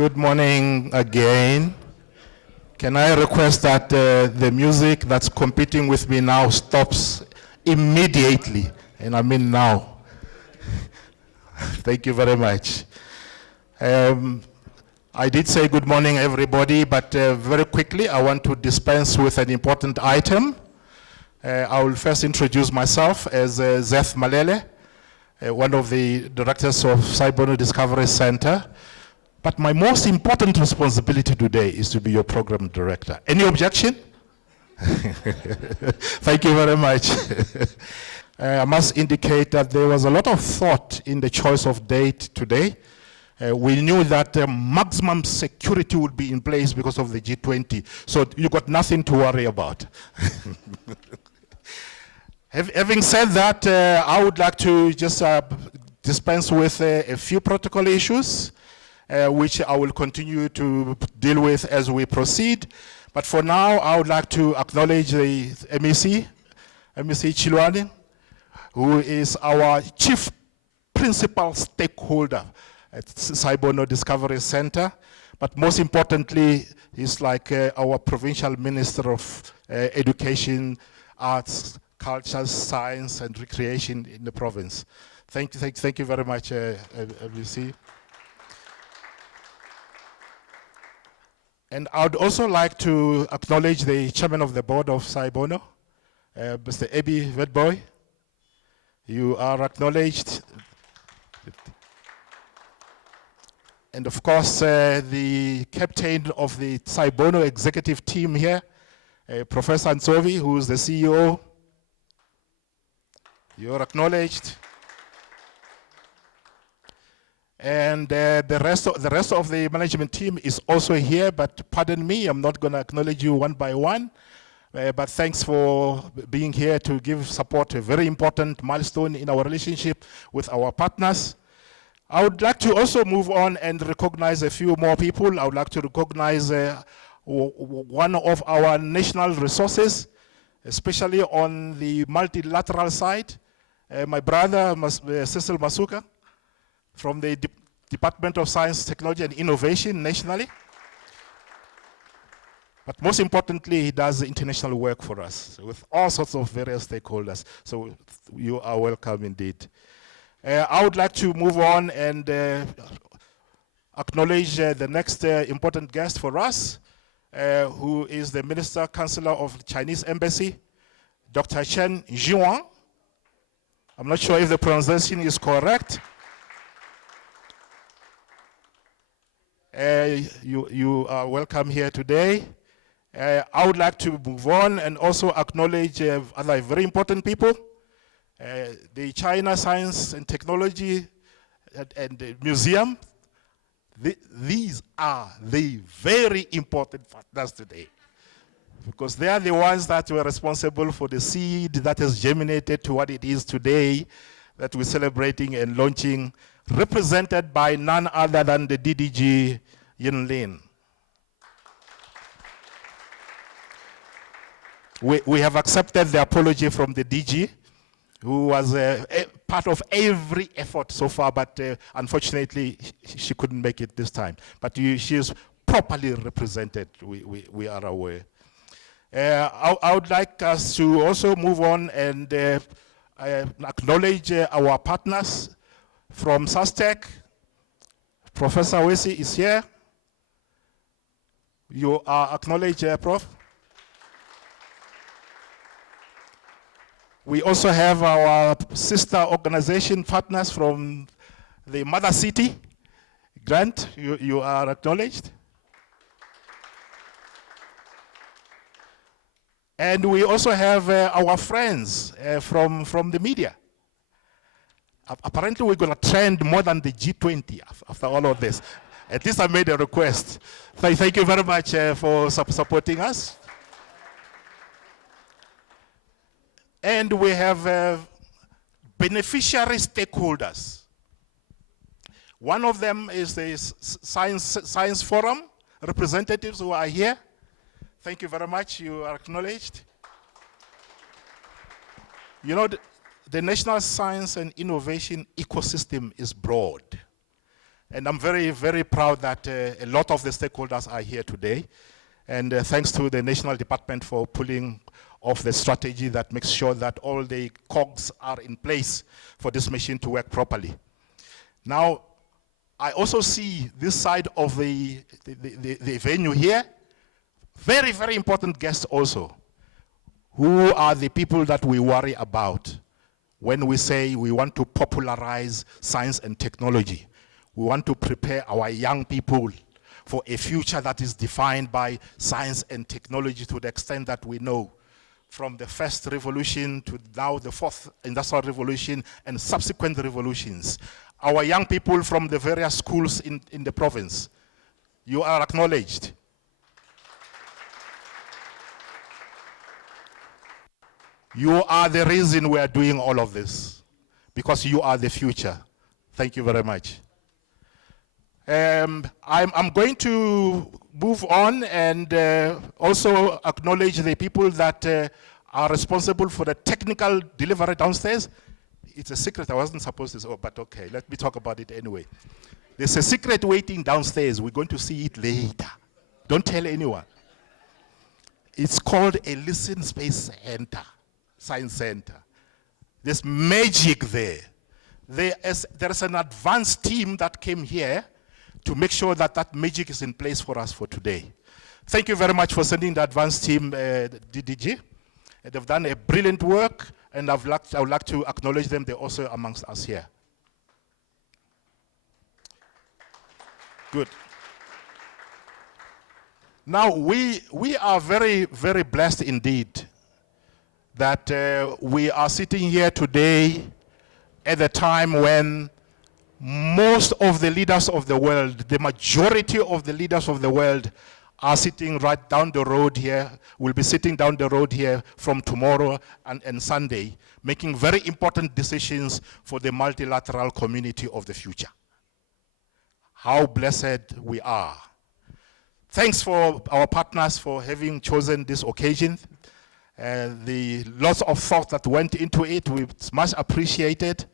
Good morning again. Can I request that the music that's competing with me now stops immediately? And I mean now. Thank you very much. I did say good morning, everybody, but very quickly, I want to dispense with an important item. I will first introduce myself as Zeth Malele, one of the directors of Sci-Bono Discovery Centre. But my most important responsibility today is to be your program director. Any objection? Thank you very much. I must indicate that there was a lot of thought in the choice of date today. We knew that maximum security would be in place because of the G20, so you got nothing to worry about. Having said that, I would like to just dispense with a few protocol issues, which I will continue to deal with as we proceed. But for now, I would like to acknowledge the MEC Chilwani, who is our chief principal stakeholder at Sci-Bono Discovery Centre. But most importantly, he's like our provincial minister of education, arts, culture, science, and recreation in the province. Thank you very much, MEC. And I would also like to acknowledge the chairman of the board of Sci-Bono, Mr. Ebi Vedboy. You are acknowledged. And of course, the captain of the Sci-Bono executive team here, Professor Nsovi, who is the CEO. You are acknowledged. And the rest of the management team is also here, but pardon me, I'm not going to acknowledge you one by one. But thanks for being here to give support, a very important milestone in our relationship with our partners. I would like to also move on and recognize a few more people. I would like to recognize one of our national resources, especially on the multilateral side, my brother, Cecil Masuka, from the Department of Science, Technology and Innovation nationally. But most importantly, he does international work for us with all sorts of various stakeholders. So you are welcome indeed. I would like to move on and acknowledge the next important guest for us, who is the Minister Counselor of the Chinese Embassy, Dr. Chen Jiwang. I'm not sure if the pronunciation is correct. You are welcome here today. I would like to move on and also acknowledge other very important people. The China Science and Technology and the Museum. These are the very important partners today, because they are the ones that were responsible for the seed that has germinated to what it is today that we're celebrating and launching, represented by none other than the DDG L.I.S.T.E.N. We have accepted the apology from the DG, who was a part of every effort so far, but unfortunately she couldn't make it this time. But she is properly represented, we are aware. I would like us to also move on and acknowledge our partners from SASTEC. Professor Wesi is here. You are acknowledged, Prof. We also have our sister organization partners from the Mother City. Grant, you are acknowledged. And we also have our friends from the media. Apparently, we're going to trend more than the G20 after all of this. At least I made a request. Thank you very much for supporting us. And we have beneficiary stakeholders. One of them is the Science Forum representatives who are here. Thank you very much. You are acknowledged. You know, the national science and innovation ecosystem is broad. And I'm very, very proud that a lot of the stakeholders are here today. And thanks to the National Department for pulling off the strategy that makes sure that all the cogs are in place for this machine to work properly. Now, I also see this side of the venue here, very, very important guests also. Who are the people that we worry about when we say we want to popularize science and technology? We want to prepare our young people for a future that is defined by science and technology to the extent that we know from the first revolution to now the fourth industrial revolution and subsequent revolutions. Our young people from the various schools in the province, you are acknowledged. You are the reason we are doing all of this, because you are the future. Thank you very much. I'm going to move on and also acknowledge the people that are responsible for the technical delivery downstairs. It's a secret, I wasn't supposed to say, but okay, let me talk about it anyway. There's a secret waiting downstairs. We're going to see it later. Don't tell anyone. It's called a L.I.S.T.E.N Space Science Center. There's magic there. There's an advanced team that came here to make sure that that magic is in place for us for today. Thank you very much for sending the advanced team, DDG. They've done a brilliant work, and I would like to acknowledge them. They're also amongst us here. Good. Now, we are very, very blessed indeed that we are sitting here today at the time when most of the leaders of the world, the majority of the leaders of the world are sitting right down the road here, will be sitting down the road here from tomorrow and Sunday, making very important decisions for the multilateral community of the future. How blessed we are. Thanks for our partners for having chosen this occasion. The lots of thought that went into it, it's much appreciated.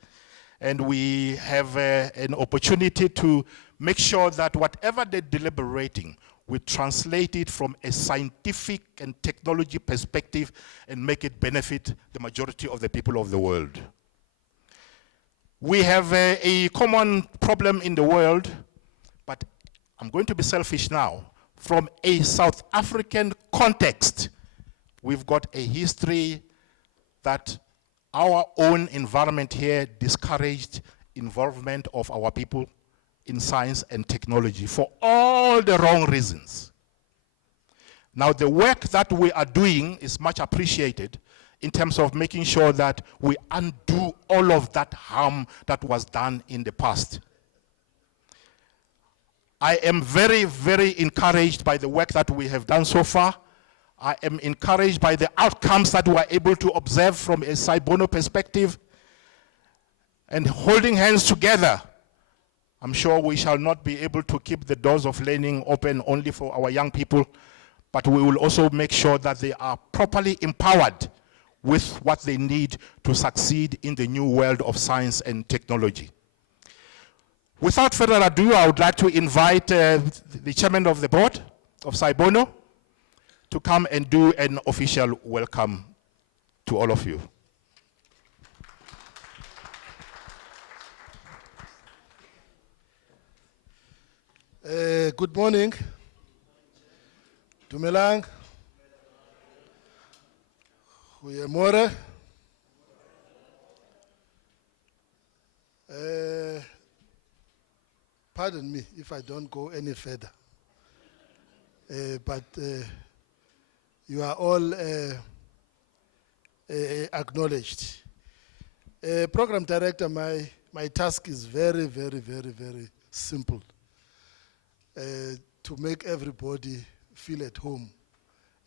And we have an opportunity to make sure that whatever they're deliberating, we translate it from a scientific and technology perspective and make it benefit the majority of the people of the world. We have a common problem in the world, but I'm going to be selfish now. From a South African context, we've got a history that our own environment here discouraged involvement of our people in science and technology for all the wrong reasons. Now, the work that we are doing is much appreciated in terms of making sure that we undo all of that harm that was done in the past. I am very, very encouraged by the work that we have done so far. I am encouraged by the outcomes that we are able to observe from a Sci-Bono perspective. And holding hands together, I'm sure we shall not be able to keep the doors of learning open only for our young people, but we will also make sure that they are properly empowered with what they need to succeed in the new world of science and technology. Without further ado, I would like to invite the chairman of the board of Sci-Bono to come and do an official welcome to all of you. Good morning. Dumelang. Goeiemorgen. Pardon me if I don't go any further. But you are all acknowledged. Program director, my task is very, very, very, very simple. To make everybody feel at home.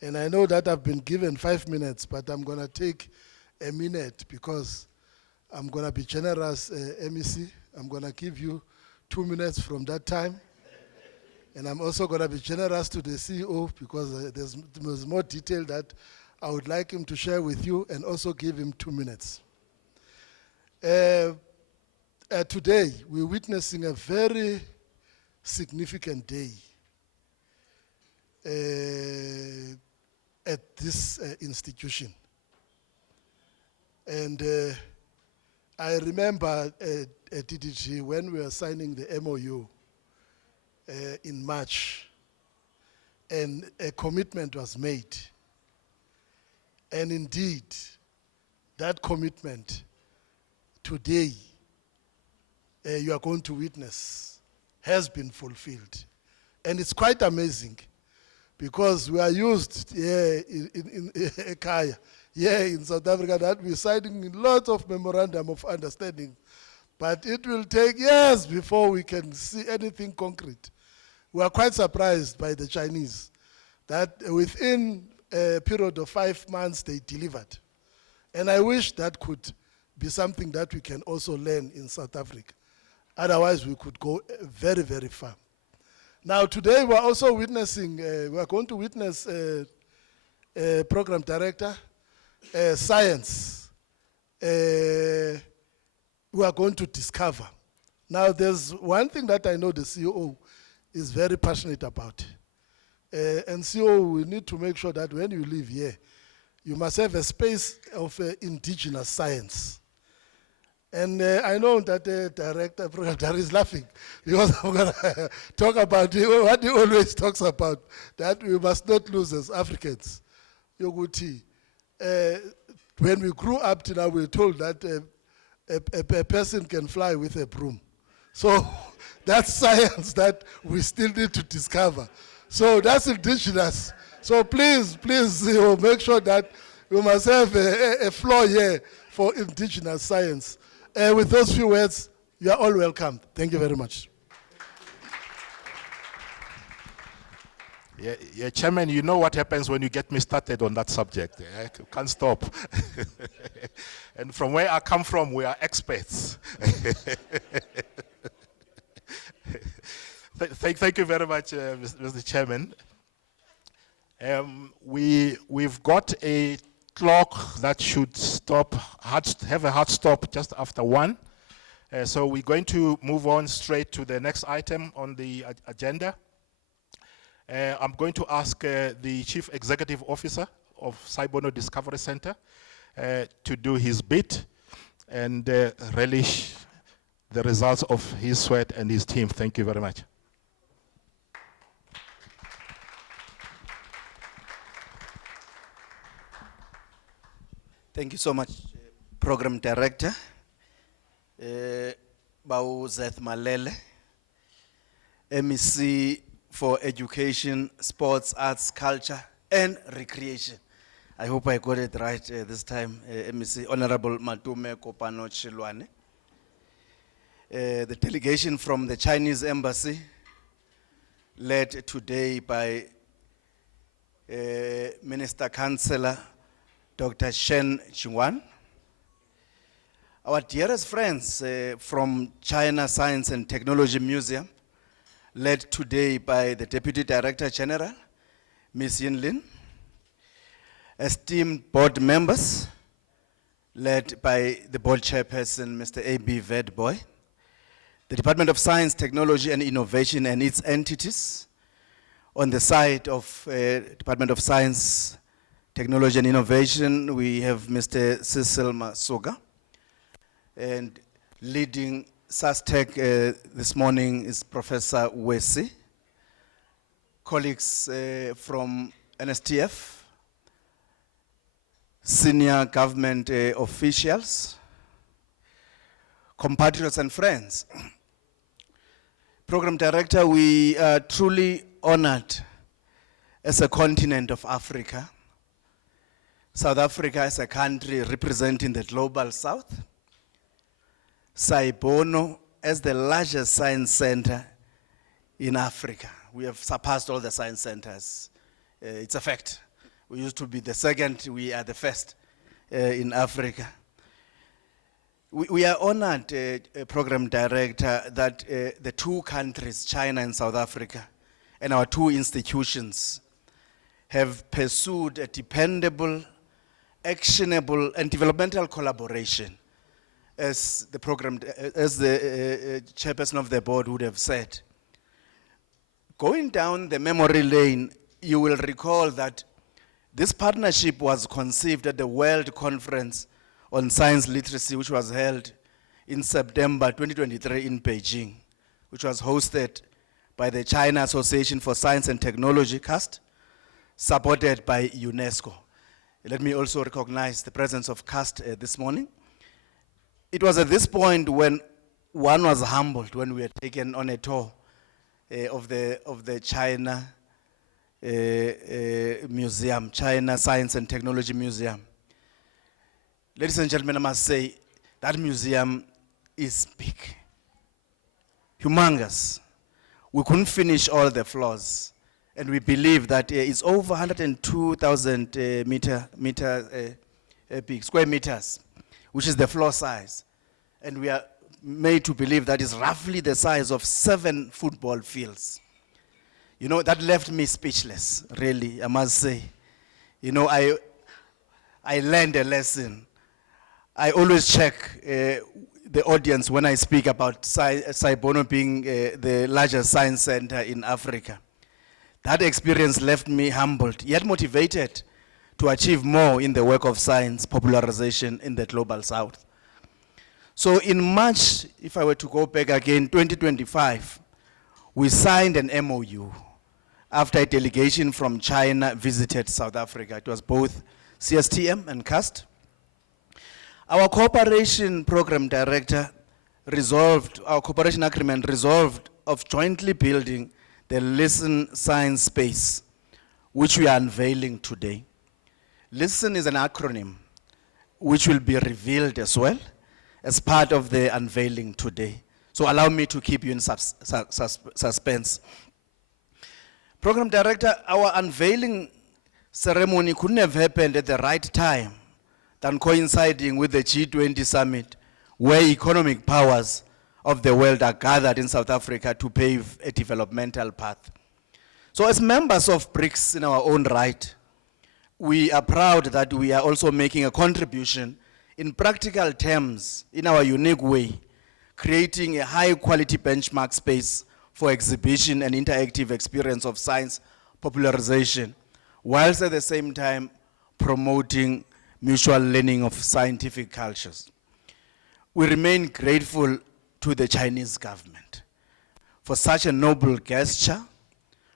And I know that I've been given 5 minutes, but I'm going to take a minute because I'm going to be generous, MEC. I'm going to give you 2 minutes from that time. And I'm also going to be generous to the CEO because there's more detail that I would like him to share with you and also give him 2 minutes. Today, we're witnessing a very significant day at this institution. And I remember at DDG when we were signing the MOU in March, and a commitment was made. And indeed, that commitment today, you are going to witness, has been fulfilled. And it's quite amazing, because we are used here in Ekaya, here in South Africa, that we're signing lots of memorandum of understanding, but it will take years before we can see anything concrete. We are quite surprised by the Chinese, that within a period of 5 months they delivered. And I wish that could be something that we can also learn in South Africa. Otherwise we could go very, very far. Now today we're also witnessing, we're going to witness program director, science. We are going to discover. Now there's one thing that I know the CEO is very passionate about. And CEO, we need to make sure that when you live here, you must have a space of indigenous science. And I know that the director, program director is laughing, because I'm going to talk about what he always talks about, that we must not lose as Africans. Yoguti, when we grew up till now, we were told that a person can fly with a broom. So that's science that we still need to discover. So that's indigenous. So please, make sure that we must have a floor here for indigenous science. With those few words, you are all welcome. Thank you very much. Yeah, Chairman, you know what happens when you get me started on that subject. I can't stop. And from where I come from, we are experts. Thank you very much, Mr. Chairman. We've got a clock that should stop, have a hard stop just after 1. So we're going to move on straight to the next item on the agenda. I'm going to ask the Chief Executive Officer of Sci-Bono Discovery Centre to do his bit and relish the results of his sweat and his team. Thank you very much. Thank you so much, Program Director, Bau Zeth Malele, MEC for Education, Sports, Arts, Culture, and Recreation. I hope I got it right this time, MEC, Honorable Matume Kopano Chilwane. The delegation from the Chinese Embassy, led today by Minister Chancellor Dr. L.I.S.T.E.N. Our dearest friends from China Science and Technology Museum, led today by the Deputy Director General, Ms. Yin Lin. Esteemed board members, led by the board chairperson, Mr. A.B. Vedboy. The Department of Science, Technology and Innovation and its entities. On the side of Department of Science, Technology and Innovation, we have Mr. Cecil Masuga. And leading SASTEC this morning is Professor Wesi. Colleagues from NSTF, senior government officials, compatriots and friends. Program Director, we are truly honored as a continent of Africa. South Africa as a country representing the global south. Sci-Bono as the largest science center in Africa. We have surpassed all the science centers. It's a fact. We used to be the second, we are the first in Africa. We are honored, Program Director, that the two countries, China and South Africa, and our two institutions have pursued a dependable, actionable, and developmental collaboration, as the chairperson of the board would have said. Going down the memory lane, you will recall that this partnership was conceived at the World Conference on Science Literacy, which was held in September 2023 in Beijing, which was hosted by the China Association for Science and Technology, CAST, supported by UNESCO. Let me also recognize the presence of CAST this morning. It was at this point when one was humbled when we were taken on a tour of the China Museum, China Science and Technology Museum. Ladies and gentlemen, I must say that museum is big, humongous. We couldn't finish all the floors, and we believe that it's over 102,000 square meters, which is the floor size. And we are made to believe that is roughly the size of 7 football fields. You know, that left me speechless, really, I must say. You know, I learned a lesson. I always check the audience when I speak about Sci-Bono being the largest science center in Africa. That experience left me humbled, yet motivated to achieve more in the work of science popularization in the global south. So in March, if I were to go back again, 2025, we signed an MOU after a delegation from China visited South Africa. It was both L.I.S.T.E.N and CAST. Our cooperation program director our cooperation agreement resolved of jointly building the L.I.S.T.E.N Science Space, which we are unveiling today. L.I.S.T.E.N is an acronym which will be revealed as well as part of the unveiling today. So allow me to keep you in suspense. Program Director, our unveiling ceremony couldn't have happened at the right time than coinciding with the G20 summit, where economic powers of the world are gathered in South Africa to pave a developmental path. So as members of BRICS in our own right, we are proud that we are also making a contribution in practical terms, in our unique way, creating a high-quality benchmark space for exhibition and interactive experience of science popularization, whilst at the same time promoting mutual learning of scientific cultures. We remain grateful to the Chinese government for such a noble gesture.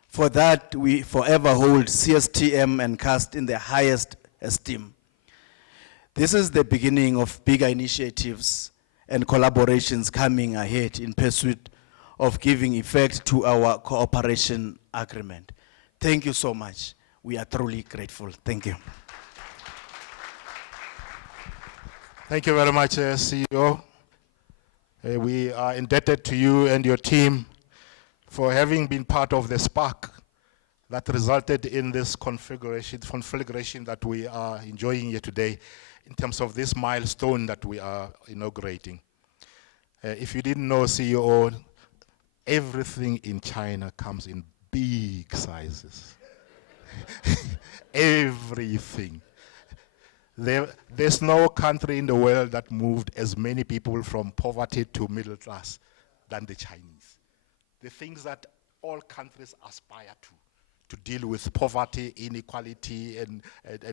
For that, we forever hold L.I.S.T.E.N and CAST in the highest esteem. This is the beginning of bigger initiatives and collaborations coming ahead in pursuit of giving effect to our cooperation agreement. Thank you so much. We are truly grateful. Thank you. Thank you very much, CEO. We are indebted to you and your team for having been part of the spark that resulted in this configuration that we are enjoying here today in terms of this milestone that we are inaugurating. If you didn't know, CEO, everything in China comes in big sizes. Everything. There's no country in the world that moved as many people from poverty to middle class than the Chinese. The things that all countries aspire to deal with poverty, inequality, and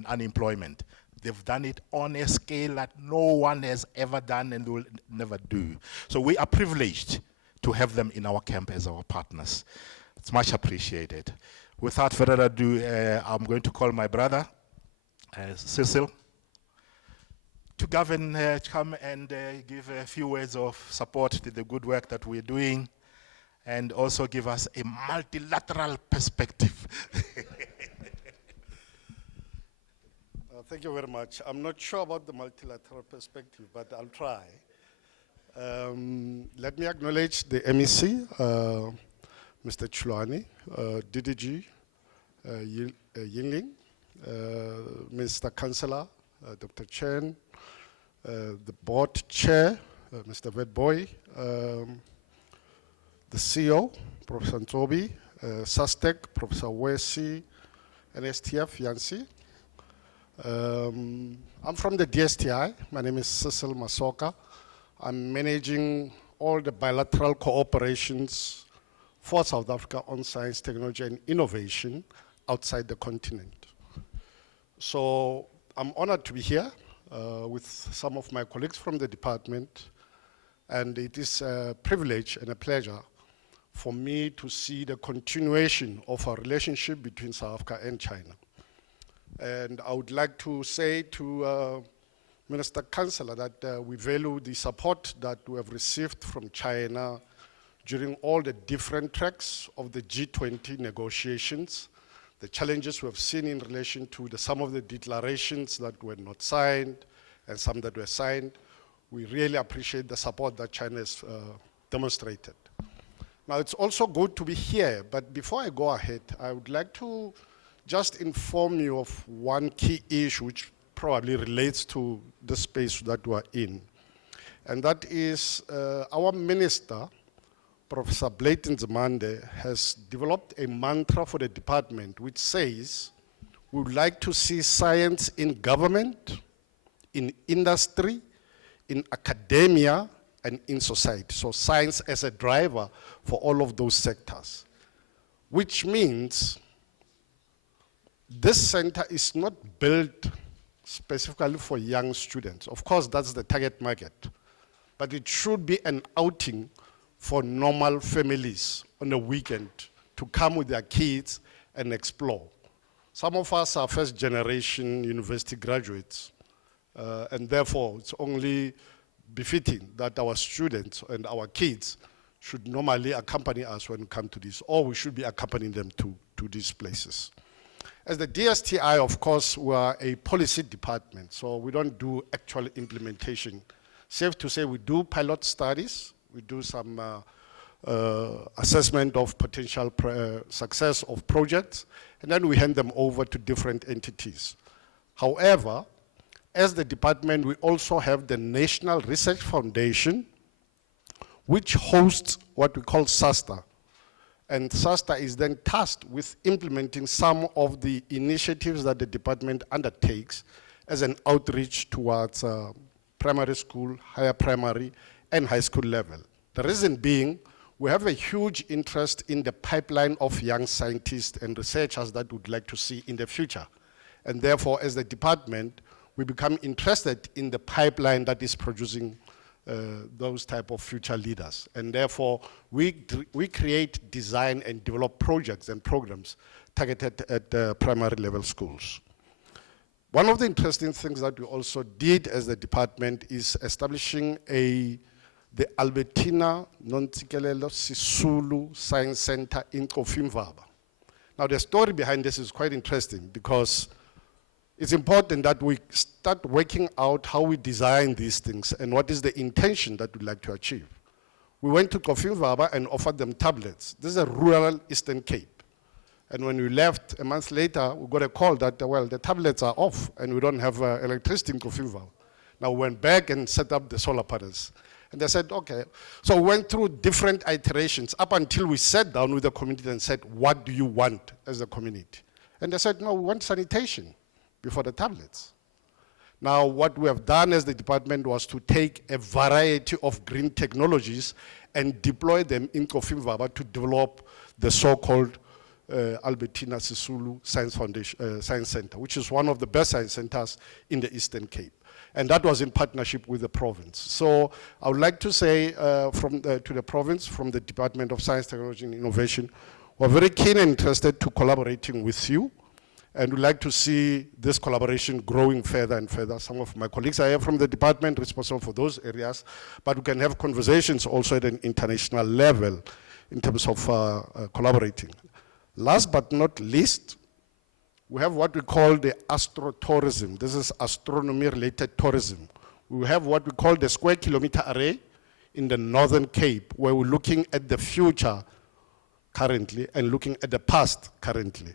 unemployment. They've done it on a scale that no one has ever done and will never do. So we are privileged to have them in our camp as our partners. It's much appreciated. Without further ado, I'm going to call my brother, Cecil, to come and give a few words of support to the good work that we're doing, and also give us a multilateral perspective. Thank you very much. I'm not sure about the multilateral perspective, but I'll try. Let me acknowledge the MEC, Mr. Chulani, DDG, Yingling, Mr. Councillor, Dr. Chen, the board chair, Mr. Vedboy, the CEO, Professor Ntobi, SASTEC, Professor Wesi, and STF, Yancy. I'm from the DSTI. My name is Cecil Masoka. I'm managing all the bilateral cooperations for South Africa on science, technology, and innovation outside the continent. So I'm honored to be here with some of my colleagues from the department, and it is a privilege and a pleasure for me to see the continuation of our relationship between South Africa and China. And I would like to say to Minister Chancellor that we value the support that we have received from China during all the different tracks of the G20 negotiations, the challenges we have seen in relation to some of the declarations that were not signed and some that were signed. We really appreciate the support that China has demonstrated. Now, it's also good to be here, but before I go ahead, I would like to just inform you of one key issue which probably relates to the space that we're in. And that is our minister, Professor L.I.S.T.E.N Nzimande, has developed a mantra for the department which says, we would like to see science in government, in industry, in academia, and in society. So science as a driver for all of those sectors, which means this center is not built specifically for young students. Of course, that's the target market, but it should be an outing for normal families on a weekend to come with their kids and explore. Some of us are first generation university graduates, and therefore it's only befitting that our students and our kids should normally accompany us when we come to this, or we should be accompanying them to these places. As the DSTI, of course, we are a policy department, so we don't do actual implementation. Safe to say we do pilot studies, we do some assessment of potential success of projects, and then we hand them over to different entities. However, as the department, we also have the National Research Foundation, which hosts what we call SASTA. And SASTA is then tasked with implementing some of the initiatives that the department undertakes as an outreach towards primary school, higher primary, and high school level. The reason being, we have a huge interest in the pipeline of young scientists and researchers that we'd like to see in the future. And therefore, as the department, we become interested in the pipeline that is producing those type of future leaders. And therefore, we create, design, and develop projects and programs targeted at primary level schools. One of the interesting things that we also did as the department is establishing the Albertina Nontsikelelo Sisulu Science Center in Kofimvaba. Now, the story behind this is quite interesting because it's important that we start working out how we design these things and what is the intention that we'd like to achieve. We went to Kofimvaba and offered them tablets. This is a rural Eastern Cape. And when we left, a month later, we got a call that, well, the tablets are off and we don't have electricity in Kofimvaba. Now we went back and set up the solar panels. And they said, okay. So we went through different iterations up until we sat down with the community and said, what do you want as a community? And they said, no, we want sanitation before the tablets. Now, what we have done as the department was to take a variety of green technologies and deploy them in Kofimvaba to develop the so-called Albertina Sisulu Science Center, which is one of the best science centers in the Eastern Cape. And that was in partnership with the province. So I would like to say to the province, from the Department of Science, Technology and Innovation, we're very keen and interested to collaborating with you. And we'd like to see this collaboration growing further and further. Some of my colleagues are here from the department responsible for those areas, but we can have conversations also at an international level in terms of collaborating. Last but not least, we have what we call the astrotourism. This is astronomy-related tourism. We have what we call the square kilometer array in the Northern Cape, where we're looking at the future currently and looking at the past currently.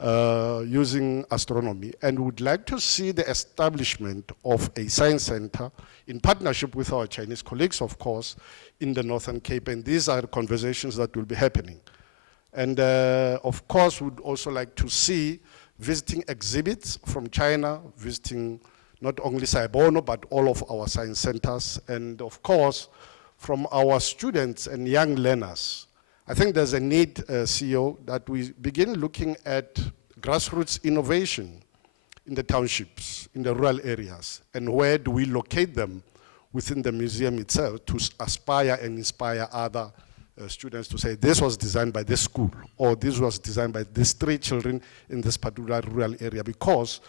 Using astronomy, and would like to see the establishment of a science center in partnership with our Chinese colleagues, of course, in the Northern Cape, and these are conversations that will be happening. And of course, we'd also like to see visiting exhibits from China, visiting not only Sci-Bono, but all of our science centers, and of course, from our students and young learners. I think there's a need, CEO, that we begin looking at grassroots innovation in the townships, in the rural areas, and where do we locate them within the museum itself to aspire and inspire other students to say, this was designed by this school, or this was designed by these 3 children in this particular rural area. Because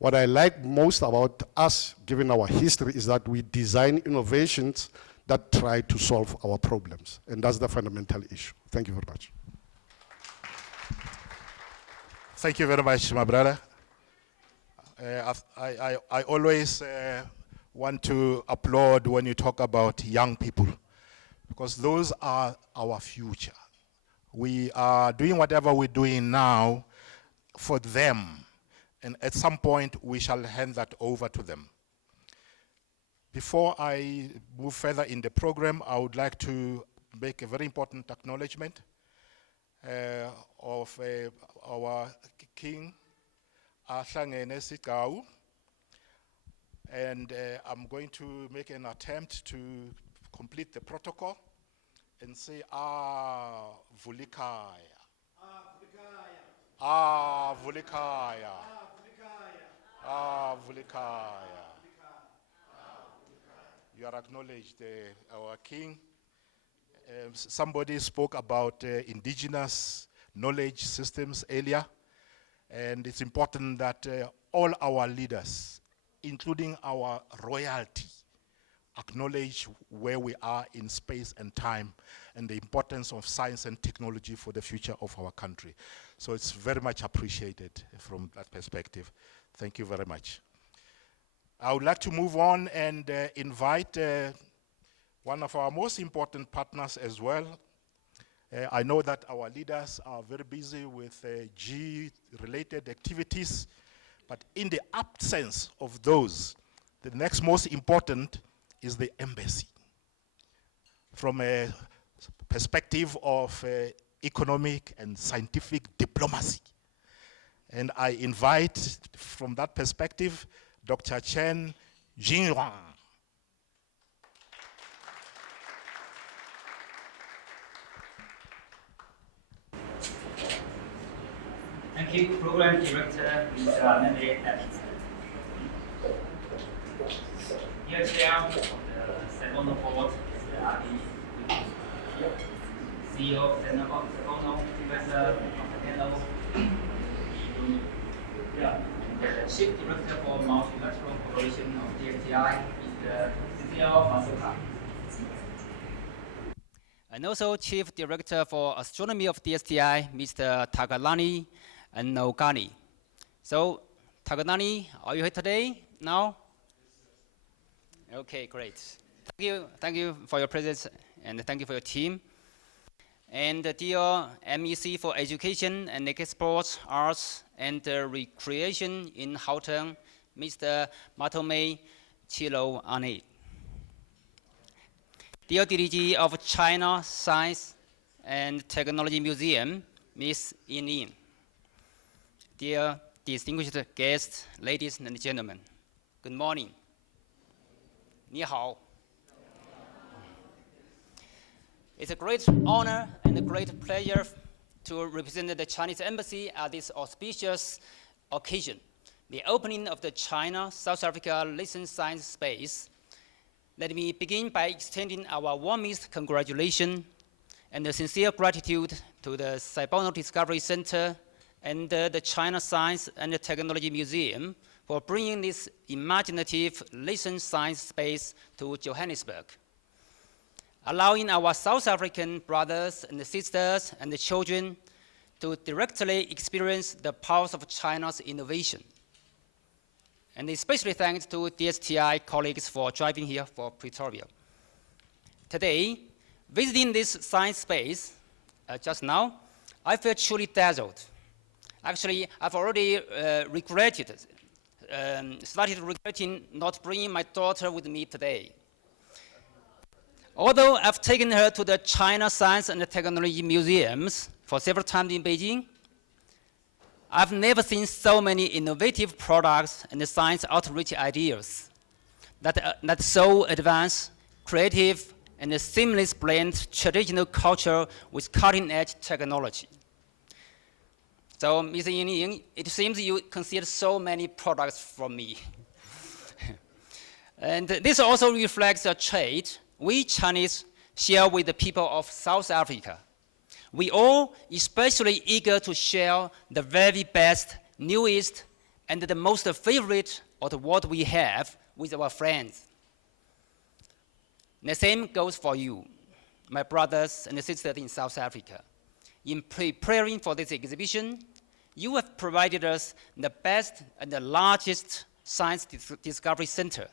what I like most about us, given our history, is that we design innovations that try to solve our problems. And that's the fundamental issue. Thank you very much. Thank you very much, my brother. I always want to applaud when you talk about young people, because those are our future. We are doing whatever we're doing now for them, and at some point we shall hand that over to them. Before I move further in the program, I would like to make a very important acknowledgement of our King, Ahlangene Sigau, and I'm going to make an attempt to complete the protocol and say, Vulikaya. Vulikaya. Vulikaya. You are acknowledged, our king. Somebody spoke about indigenous knowledge systems earlier, and it's important that all our leaders, including our royalty, acknowledge where we are in space and time and the importance of science and technology for the future of our country. So it's very much appreciated from that perspective. Thank you very much. I would like to move on and invite one of our most important partners as well. I know that our leaders are very busy with G-related activities, but in the absence of those, the next most important is the embassy. From a perspective of economic and scientific diplomacy. And I invite, from that perspective, Dr. Chen Jingyuan. Thank you, Program Director, Mr. Nandri. Here, Chair of the Sci-Bono Board, Mr. Adi, CEO of the Sci-Bono, Professor Hello, the Chief Director for Multilateral Cooperation of DSTI, Mr. Cecil Masuka. And also Chief Director for Astronomy of DSTI, Mr. Takalani and Nogani. So, Takalani, are you here today now? Okay, great. Thank you for your presence, and thank you for your team. And dear MEC for Education and Sports, Arts, and Recreation in Gauteng, Mr. Matome Chilo Ane. Dear DDG of China Science and Technology Museum, Ms. Yin. Dear distinguished guests, ladies and gentlemen, good morning. 你好. It's a great honor and a great pleasure to represent the Chinese Embassy at this auspicious occasion, the opening of the China-South Africa L.I.S.T.E.N Science Space. Let me begin by extending our warmest congratulations and a sincere gratitude to the Sci-Bono Discovery Centre and the China Science and Technology Museum for bringing this imaginative L.I.S.T.E.N Science Space to Johannesburg, allowing our South African brothers and sisters and the children to directly experience the powers of China's innovation. And especially thanks to DSTI colleagues for driving here for Pretoria. Today, visiting this science space, just now, I feel truly dazzled. Actually, I've already started regretting not bringing my daughter with me today. Although I've taken her to the China Science and Technology Museums for several times in Beijing, I've never seen so many innovative products and science outreach ideas that so advanced, creative, and seamless blend traditional culture with cutting-edge technology. So, Mr. Ying, it seems you consider so many products from me. And this also reflects a trait we Chinese share with the people of South Africa. We all especially eager to share the very best, newest, and the most favorite of what we have with our friends. The same goes for you, my brothers and sisters in South Africa. In preparing for this exhibition, you have provided us the best and the largest science discovery center,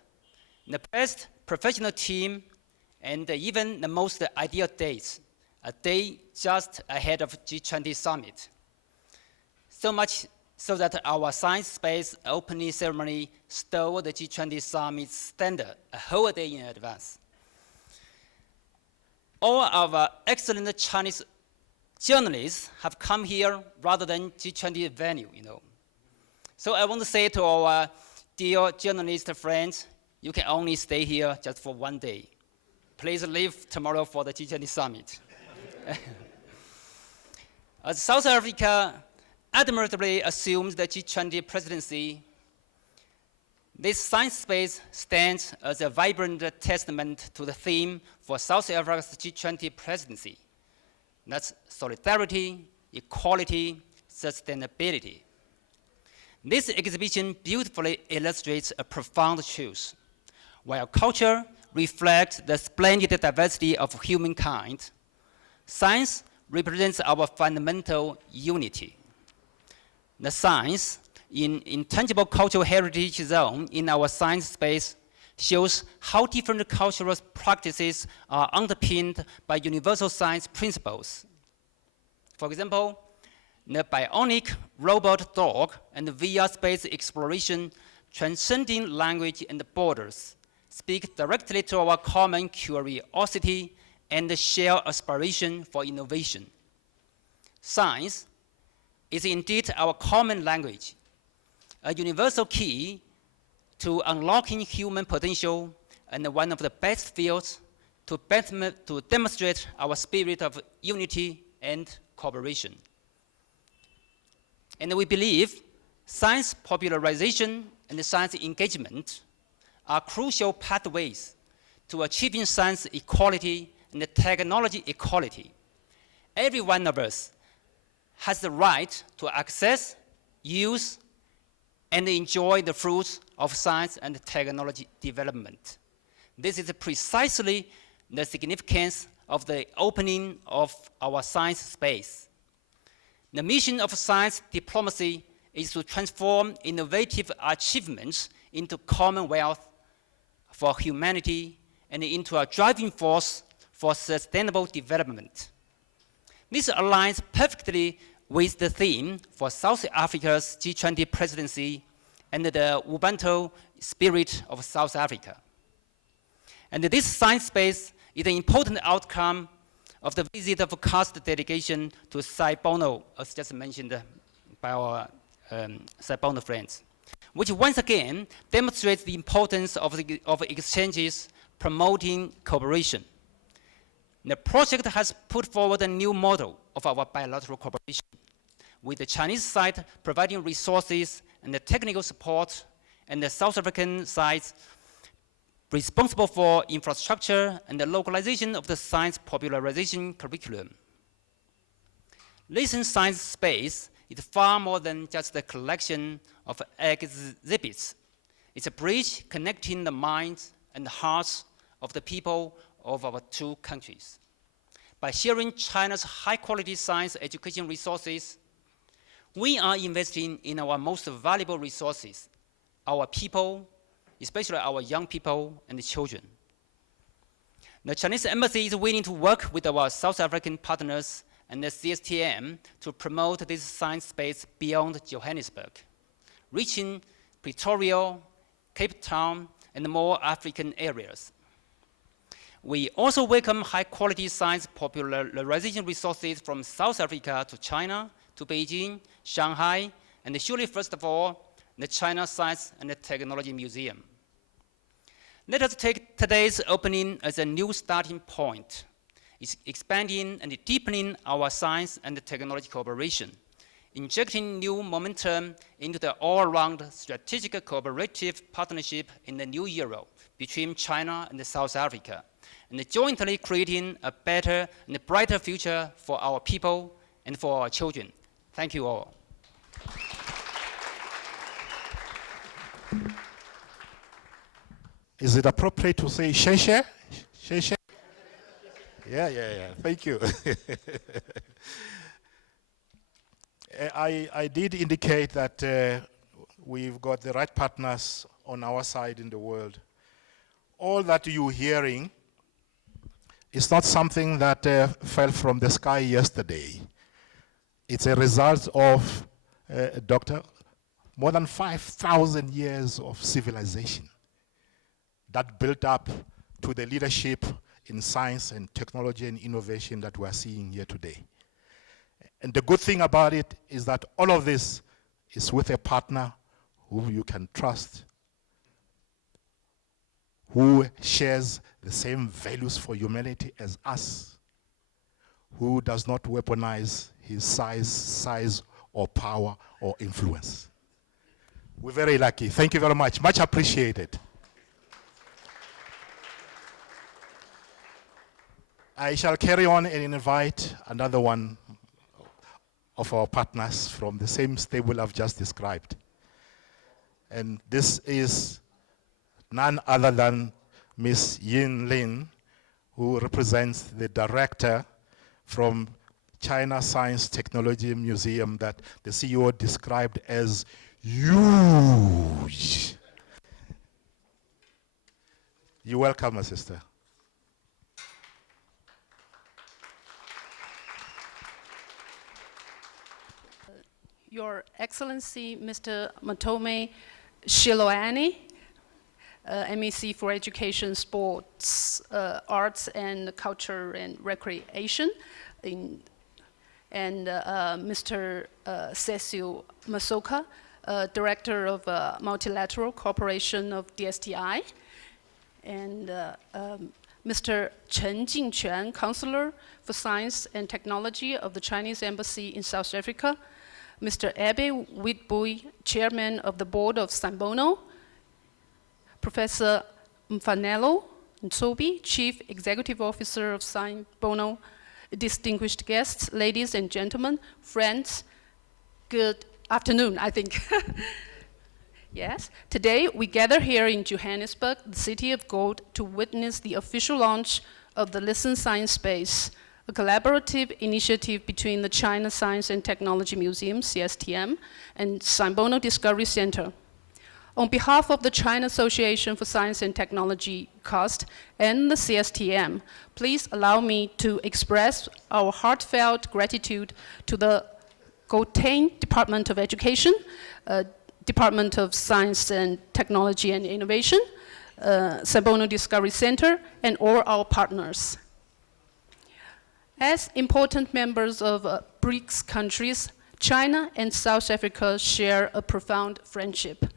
the best professional team, and even the most ideal dates, a day just ahead of G20 summit. So much so that our science space opening ceremony stole the G20 summit standard a whole day in advance. All our excellent Chinese journalists have come here rather than G20 venue, So I want to say to our dear journalist friends, you can only stay here just for one day. Please leave tomorrow for the G20 summit. As South Africa admirably assumes the G20 presidency, this science space stands as a vibrant testament to the theme for South Africa's G20 presidency. That's solidarity, equality, sustainability. This exhibition beautifully illustrates a profound truth. While culture reflects the splendid diversity of humankind, science represents our fundamental unity. The science in intangible cultural heritage zone in our science space shows how different cultural practices are underpinned by universal science principles. For example, the bionic robot dog and VR space exploration transcending language and borders speak directly to our common curiosity and shared aspiration for innovation. Science is indeed our common language, a universal key to unlocking human potential and one of the best fields to demonstrate our spirit of unity and cooperation. And we believe science popularization and science engagement are crucial pathways to achieving science equality and technology equality. Every one of us has the right to access, use, and enjoy the fruits of science and technology development. This is precisely the significance of the opening of our science space. The mission of science diplomacy is to transform innovative achievements into commonwealth for humanity and into a driving force for sustainable development. This aligns perfectly with the theme for South Africa's G20 presidency and the Ubuntu spirit of South Africa. And this science space is an important outcome of the visit of a CAST delegation to Sci-Bono, as just mentioned by our Sci-Bono friends, which once again demonstrates the importance of exchanges promoting cooperation. The project has put forward a new model of our bilateral cooperation, with the Chinese side providing resources and the technical support, and the South African side responsible for infrastructure and the localization of the science popularization curriculum. L.I.S.T.E.N Science Space is far more than just a collection of exhibits. It's a bridge connecting the minds and hearts of the people of our two countries. By sharing China's high-quality science education resources, we are investing in our most valuable resources, our people, especially our young people and the children. The Chinese embassy is willing to work with our South African partners and the L.I.S.T.E.N to promote this science space beyond Johannesburg, reaching Pretoria, Cape Town, and more African areas. We also welcome high-quality science popularization resources from South Africa to China, to Beijing, Shanghai, and surely, first of all, the China Science and Technology Museum. Let us take today's opening as a new starting point. It's expanding and deepening our science and technology cooperation, injecting new momentum into the all-round strategic cooperative partnership in the new era between China and South Africa, and jointly creating a better and brighter future for our people and for our children. Thank you all. Is it appropriate to say sheshe? Sheshe? Yeah. Thank you. I did indicate that we've got the right partners on our side in the world. All that you're hearing is not something that fell from the sky yesterday. It's a result of, Doctor, more than 5,000 years of civilization that built up to the leadership in science and technology and innovation that we're seeing here today. And the good thing about it is that all of this is with a partner who you can trust, who shares the same values for humanity as us, who does not weaponize his size or power or influence. We're very lucky. Thank you very much. Much appreciated. I shall carry on and invite another one of our partners from the same stable I've just described. And this is none other than Ms. L.I.S.T.E.N, who represents the director from China Science Technology Museum that the CEO described as huge. You're welcome, my sister. Your Excellency, Mr. Matome Shiloani, MEC for Education, Sports, Arts and Culture and Recreation, and Mr. Cecil Masoka, Director of Multilateral Cooperation of DSTI, and Mr. Chen Jingquan, Counselor for Science and Technology of the Chinese Embassy in South Africa, Mr. Abe Witbui, Chairman of the Board of Sci-Bono, Professor Mfanelo Ntsobi, Chief Executive Officer of Sci-Bono, distinguished guests, ladies and gentlemen, friends, good afternoon, I think. Yes, today we gather here in Johannesburg, the City of Gold, to witness the official launch of the L.I.S.T.E.N Science Space, a collaborative initiative between the China Science and Technology Museum, CSTM, and Sci-Bono Discovery Centre. On behalf of the China Association for Science and Technology, CAST, and the CSTM, please allow me to express our heartfelt gratitude to the Gauteng Department of Education, Department of Science and Technology and Innovation, Sci-Bono Discovery Centre, and all our partners. As important members of BRICS countries, China and South Africa share a profound friendship.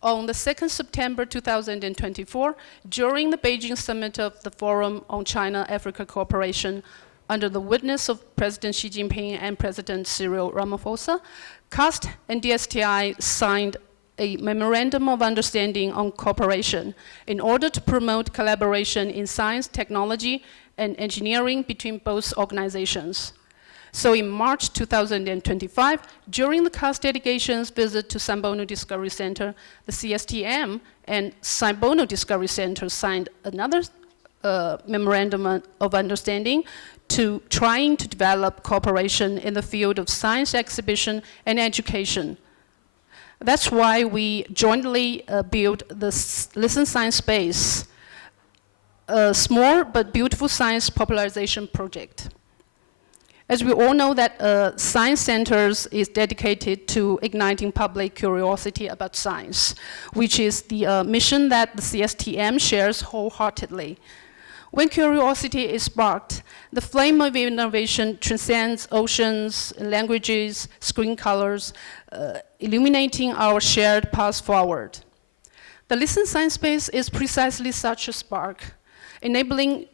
On the 2nd September 2024, during the Beijing summit of the Forum on China-Africa Cooperation, under the witness of President Xi Jinping and President Cyril Ramaphosa, CAST and DSTI signed a memorandum of understanding on cooperation in order to promote collaboration in science, technology, and engineering between both organizations. So in March 2025, during the CAST delegation's visit to Sci-Bono Discovery Centre, the CSTM and Sci-Bono Discovery Centre signed another memorandum of understanding to trying to develop cooperation in the field of science exhibition and education. That's why we jointly built the L.I.S.T.E.N Science Space, a small but beautiful science popularization project. As we all know that Science Centers is dedicated to igniting public curiosity about science, which is the mission that the CSTM shares wholeheartedly. When curiosity is sparked, the flame of innovation transcends oceans, languages, screen colors, illuminating our shared path forward. The L.I.S.T.E.N Science Space is precisely such a spark, enabling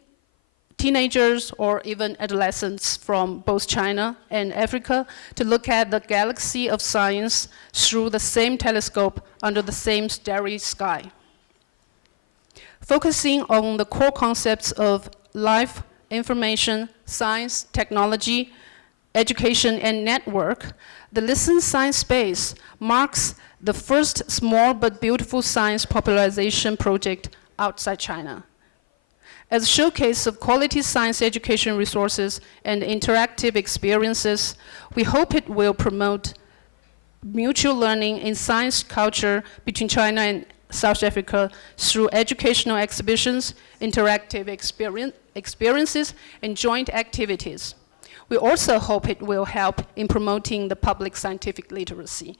teenagers or even adolescents from both China and Africa to look at the galaxy of science through the same telescope under the same starry sky. Focusing on the core concepts of life, information, science, technology, education, and network, the L.I.S.T.E.N Science Space marks the first small but beautiful science popularization project outside China. As a showcase of quality science education resources and interactive experiences, we hope it will promote mutual learning in science culture between China and South Africa through educational exhibitions, interactive experiences, and joint activities. We also hope it will help in promoting the public scientific literacy.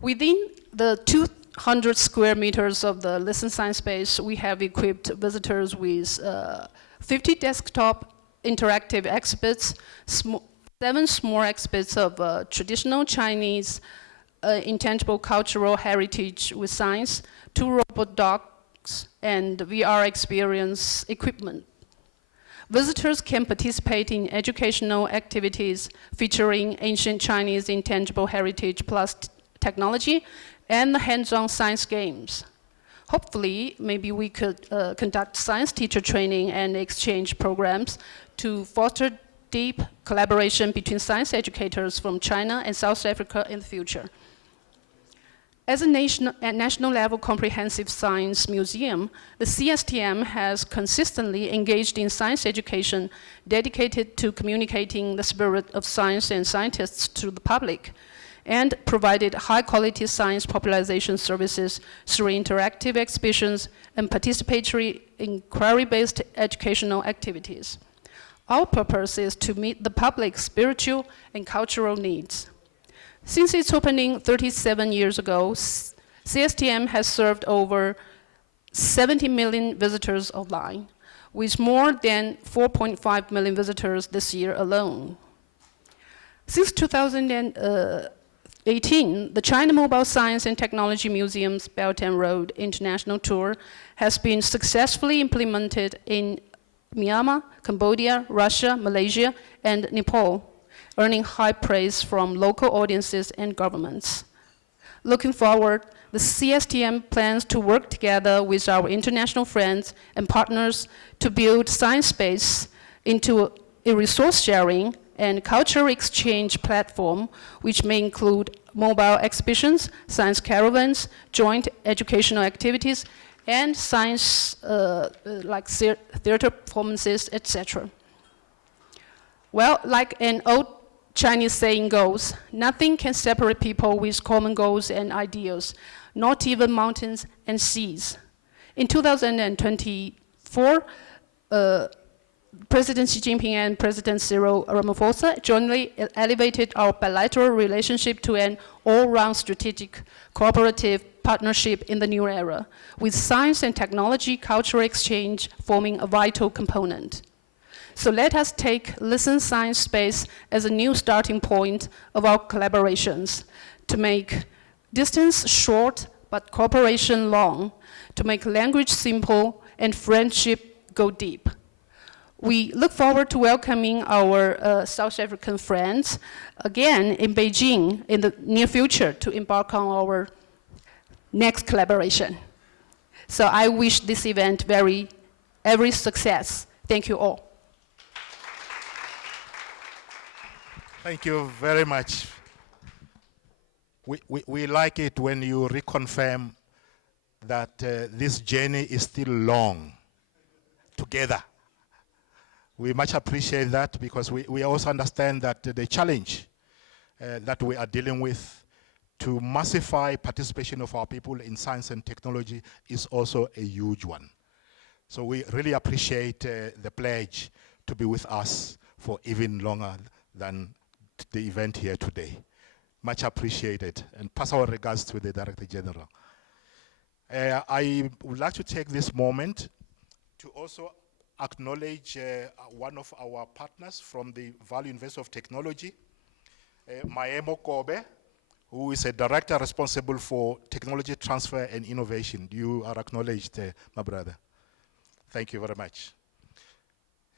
Within the 200 square meters of the L.I.S.T.E.N Science Space, we have equipped visitors with 50 desktop interactive exhibits, 7 small exhibits of traditional Chinese intangible cultural heritage with science, 2 robot dogs, and VR experience equipment. Visitors can participate in educational activities featuring ancient Chinese intangible heritage plus technology and the hands-on science games. Hopefully, maybe we could conduct science teacher training and exchange programs to foster deep collaboration between science educators from China and South Africa in the future. As a national level comprehensive science museum, the CSTM has consistently engaged in science education dedicated to communicating the spirit of science and scientists to the public, and provided high-quality science popularization services through interactive exhibitions and participatory inquiry-based educational activities. Our purpose is to meet the public's spiritual and cultural needs. Since its opening 37 years ago, CSTM has served over 70 million visitors online, with more than 4.5 million visitors this year alone. Since 2018, the China Mobile Science and Technology Museum's Belt and Road International Tour has been successfully implemented in Myanmar, Cambodia, Russia, Malaysia, and Nepal, earning high praise from local audiences and governments. Looking forward, the CSTM plans to work together with our international friends and partners to build Science Space into a resource sharing and cultural exchange platform, which may include mobile exhibitions, science caravans, joint educational activities, and science like theater performances, etc. Well, like an old Chinese saying goes, nothing can separate people with common goals and ideals, not even mountains and seas. In 2024, President Xi Jinping and President Cyril Ramaphosa jointly elevated our bilateral relationship to an all-round strategic cooperative partnership in the new era, with science and technology cultural exchange forming a vital component. So let us take L.I.S.T.E.N Science Space as a new starting point of our collaborations, to make distance short but cooperation long, to make language simple and friendship go deep. We look forward to welcoming our South African friends again in Beijing in the near future to embark on our next collaboration. So I wish this event every success. Thank you all. Thank you very much. We like it when you reconfirm that this journey is still long together. We much appreciate that, because we also understand that the challenge that we are dealing with to massify participation of our people in science and technology is also a huge one. So we really appreciate the pledge to be with us for even longer than the event here today. Much appreciated, and pass our regards to the Director General. I would like to take this moment to also acknowledge one of our partners from the Value Investor of Technology, Maemo Kobe, who is a director responsible for technology transfer and innovation. You are acknowledged, my brother. Thank you very much.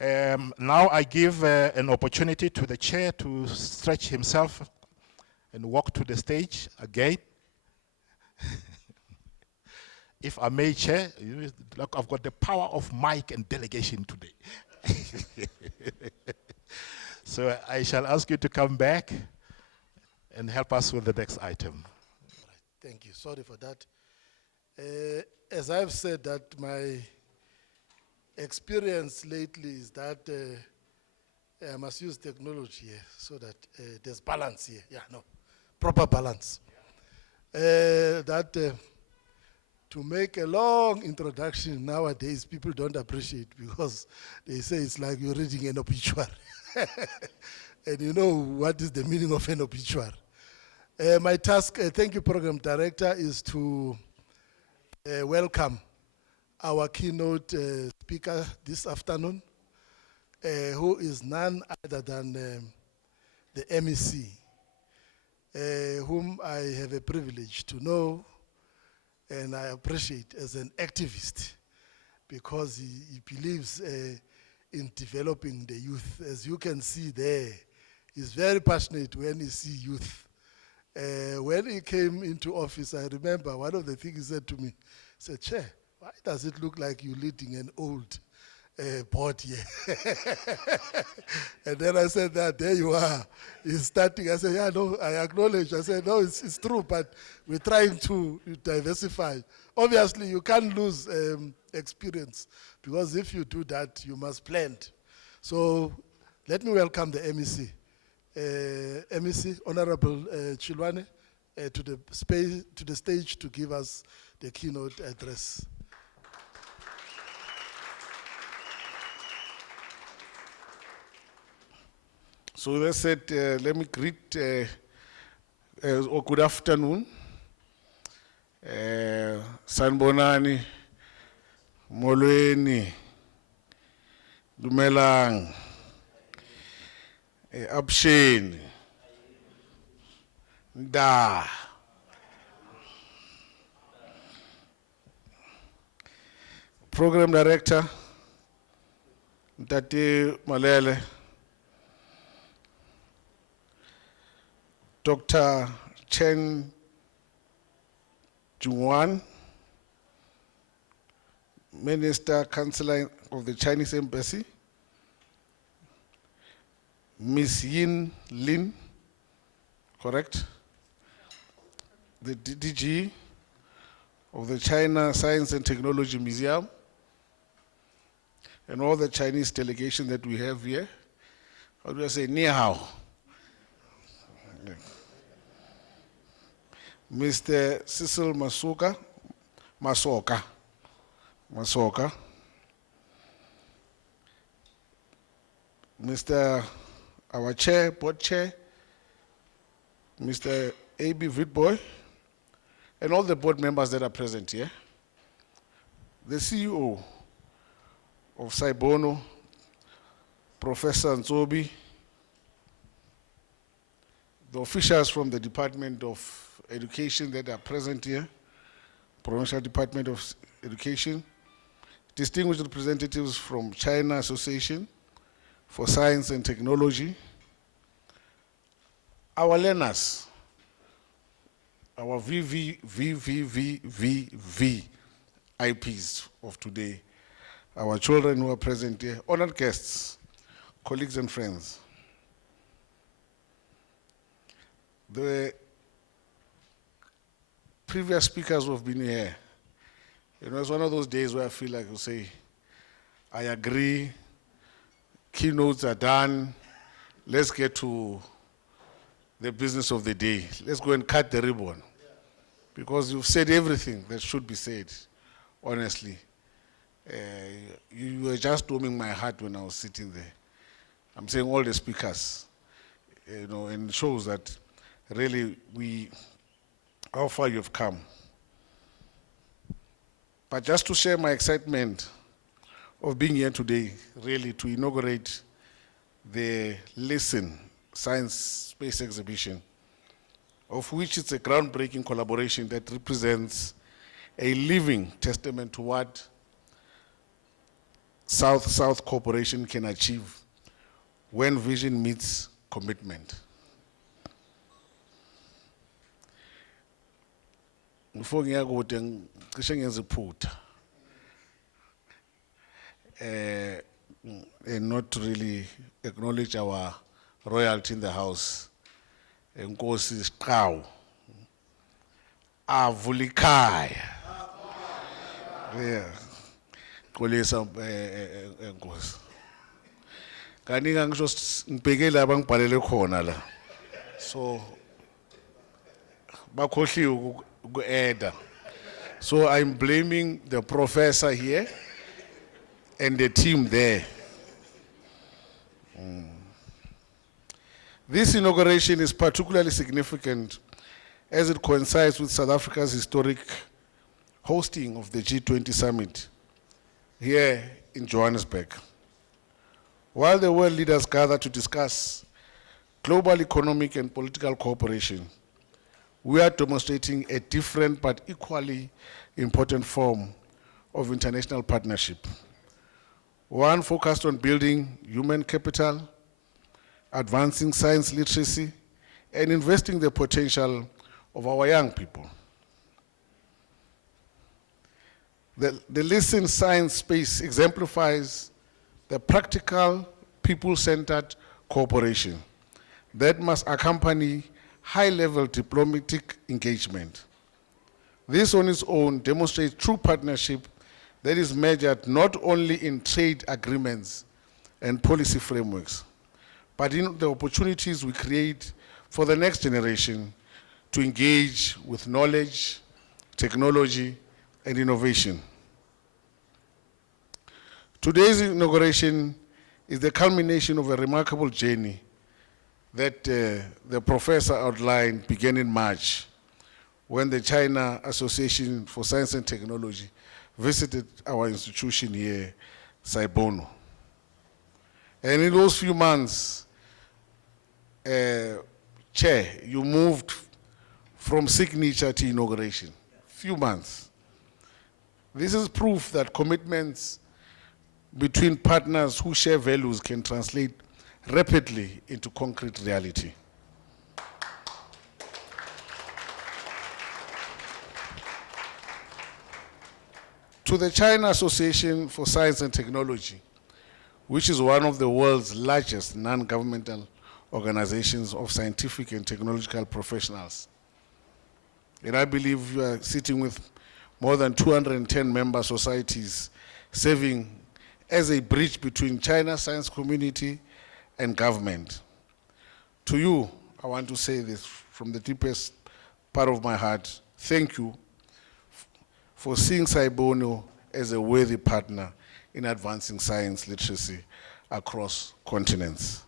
Now I give an opportunity to the chair to stretch himself and walk to the stage again. If I may, Chair, look, I've got the power of mic and delegation today. So I shall ask you to come back and help us with the next item. Thank you. Sorry for that. As I've said, that my experience lately is that I must use technology here so that there's balance here. Yeah, no, proper balance. To make a long introduction nowadays, people don't appreciate because they say it's like you're reading an obituary. And you know what is the meaning of an obituary. My task, thank you, Program Director, is to welcome our keynote speaker this afternoon, who is none other than the MEC, whom I have a privilege to know and I appreciate as an activist because he believes in developing the youth. As you can see there, he's very passionate when he sees youth. When he came into office, I remember one of the things he said to me, he said, Chair, why does it look like you're leading an old board here? And then I said, there you are. He's starting. I said, yeah, no, I acknowledge. I said, no, it's true, but we're trying to diversify. Obviously, you can't lose experience, because if you do that, you must plant. So let me welcome the MEC. MEC, Honorable Chilwane, to the stage to give us the keynote address. So that said, let me greet, or good afternoon. Sanbonani, Molweni, Dumelang, Absheni, Da. Program Director, Tati Malele, Dr. Chen Zhuan, Minister Counselor of the Chinese Embassy, Ms. Yin Lin, correct? The DG of the China Science and Technology Museum, and all the Chinese delegation that we have here. How do I say, ni hao? Mr. Cecil Masoka, Mr. our chair, board chair, Mr. A.B. Vidboy, and all the board members that are present here, the CEO of Sci-Bono, Professor Nzobi, the officials from the Department of Education that are present here, Provincial Department of Education, distinguished representatives from China Association for Science and Technology, our learners, our IPs of today, our children who are present here, honored guests, colleagues and friends. The previous speakers who have been here, you know, it's one of those days where I feel like you say, I agree, keynotes are done, let's get to the business of the day. Let's go and cut the ribbon. Because you've said everything that should be said, honestly. You were just warming my heart when I was sitting there. I'm saying all the speakers, you know, and it shows that really how far you've come. But just to share my excitement of being here today, really to inaugurate the L.I.S.T.E.N Science Space Exhibition of which it's a groundbreaking collaboration that represents a living testament to what South-South cooperation can achieve when vision meets commitment. Before ngiyakude ngisho ngenza iphutha. And not really acknowledge our royalty in the house. Nkosi Siqhawu. Avulikhaya. Yeah. Xolisa enkosi. Kaninga ngisho ngibheke laba ngibhalele khona la. So bakhohliwe ku-eda. So I'm blaming the professor here and the team there. This inauguration is particularly significant as it coincides with South Africa's historic hosting of the G20 summit here in Johannesburg. While the world leaders gather to discuss global economic and political cooperation, we are demonstrating a different but equally important form of international partnership. One focused on building human capital, advancing science literacy, and investing the potential of our young people. The L.I.S.T.E.N Science Space exemplifies the practical, people-centered cooperation that must accompany high-level diplomatic engagement. This on its own demonstrates true partnership that is measured not only in trade agreements and policy frameworks, but in the opportunities we create for the next generation to engage with knowledge, technology, and innovation. Today's inauguration is the culmination of a remarkable journey that the professor outlined began in March when the China Association for Science and Technology visited our institution here, Sci-Bono. And in those few months, Chair, you moved from signature to inauguration. Few months. This is proof that commitments between partners who share values can translate rapidly into concrete reality. To the China Association for Science and Technology, which is one of the world's largest non-governmental organizations of scientific and technological professionals. And I believe you are sitting with more than 210 member societies serving as a bridge between China's science community and government. To you, I want to say this from the deepest part of my heart. Thank you for seeing Sci-Bono as a worthy partner in advancing science literacy across continents.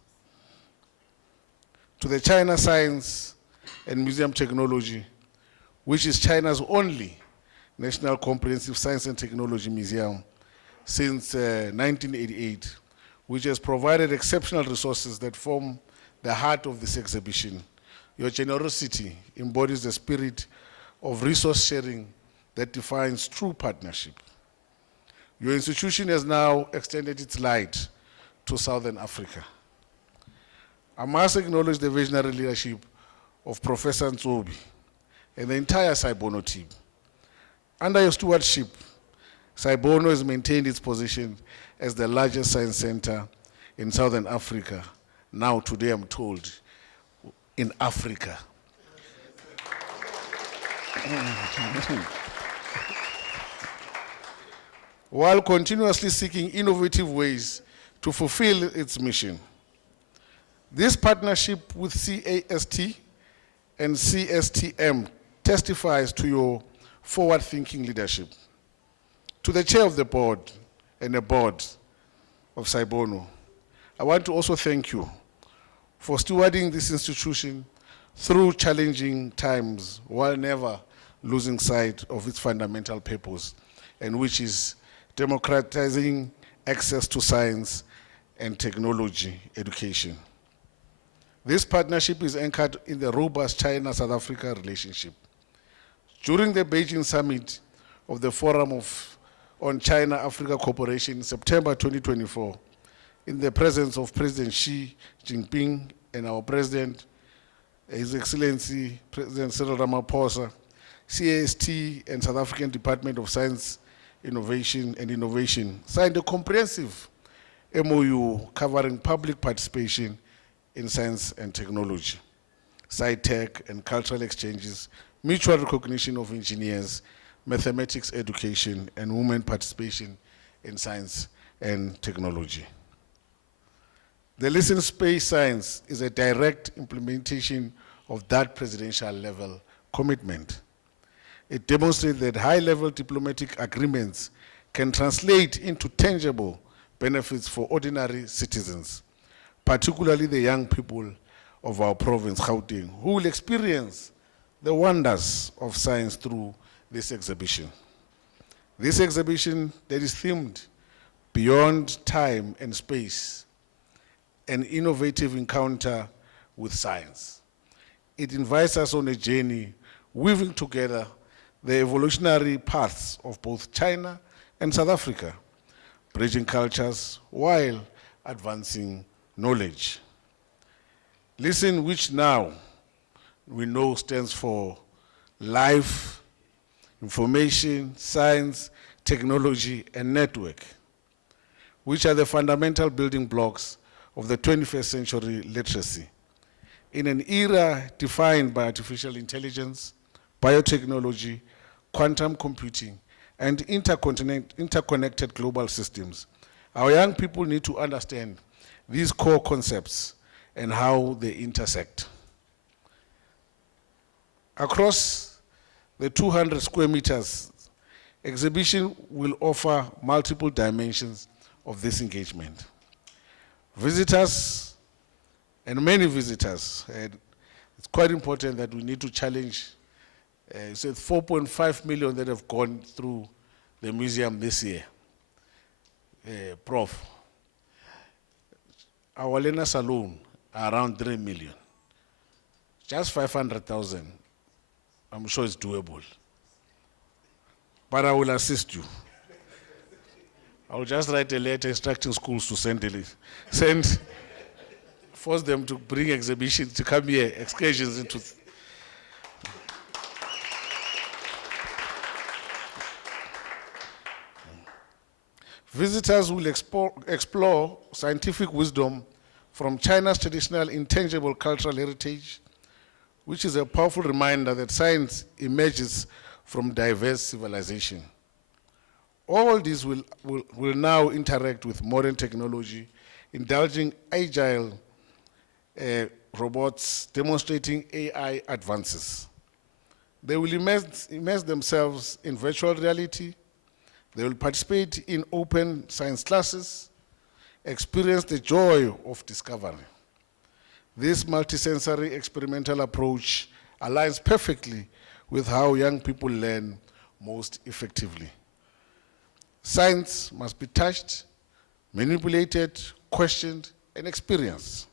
To the China Science and Museum Technology, which is China's only national comprehensive science and technology museum since 1988, which has provided exceptional resources that form the heart of this exhibition. Your generosity embodies the spirit of resource sharing that defines true partnership. Your institution has now extended its light to Southern Africa. I must acknowledge the visionary leadership of Professor Ntsobi and the entire Sci-Bono team. Under your stewardship, Sci-Bono has maintained its position as the largest science center in Southern Africa. Now, today, I'm told, in Africa. While continuously seeking innovative ways to fulfill its mission. This partnership with CAST and CSTM testifies to your forward-thinking leadership. To the chair of the board and the board of Sci-Bono, I want to also thank you for stewarding this institution through challenging times while never losing sight of its fundamental purpose, and which is democratizing access to science and technology education. This partnership is anchored in the robust China-South Africa relationship. During the Beijing summit of the Forum on China-Africa Cooperation in September 2024, in the presence of President Xi Jinping and our President, His Excellency President Cyril Ramaphosa, L.I.S.T.E.N South African Department of Science, Innovation signed a comprehensive MOU covering public participation in science and technology, sci-tech and cultural exchanges, mutual recognition of engineers, mathematics education, and women participation in science and technology. The L.I.S.T.E.N Space Science is a direct implementation of that presidential level commitment. It demonstrates that high-level diplomatic agreements can translate into tangible benefits for ordinary citizens, particularly the young people of our province, Gauteng, who will experience the wonders of science through this exhibition. This exhibition that is themed Beyond Time and Space, an innovative encounter with science. It invites us on a journey weaving together the evolutionary paths of both China and South Africa, bridging cultures while advancing knowledge. L.I.S.T.E.N, which now we know stands for Life, Information, Science, Technology, and Network, which are the fundamental building blocks of the 21st century literacy. In an era defined by artificial intelligence, biotechnology, quantum computing, and interconnected global systems, our young people need to understand these core concepts and how they intersect. Across the 200 square meters, exhibition will offer multiple dimensions of this engagement. Visitors, and many visitors, and it's quite important that we need to challenge, it's 4.5 million that have gone through the museum this year. Prof, our learners alone are around 3 million. Just 500,000, I'm sure it's doable. But I will assist you. I will just write a letter instructing schools to force them to bring exhibitions, to come here, excursions into. Visitors will explore scientific wisdom from China's traditional intangible cultural heritage, which is a powerful reminder that science emerges from diverse civilization. All these will now interact with modern technology, indulging agile robots, demonstrating AI advances. They will immerse themselves in virtual reality. They will participate in open science classes, experience the joy of discovery. This multisensory experimental approach aligns perfectly with how young people learn most effectively. Science must be touched, manipulated, questioned, and experienced.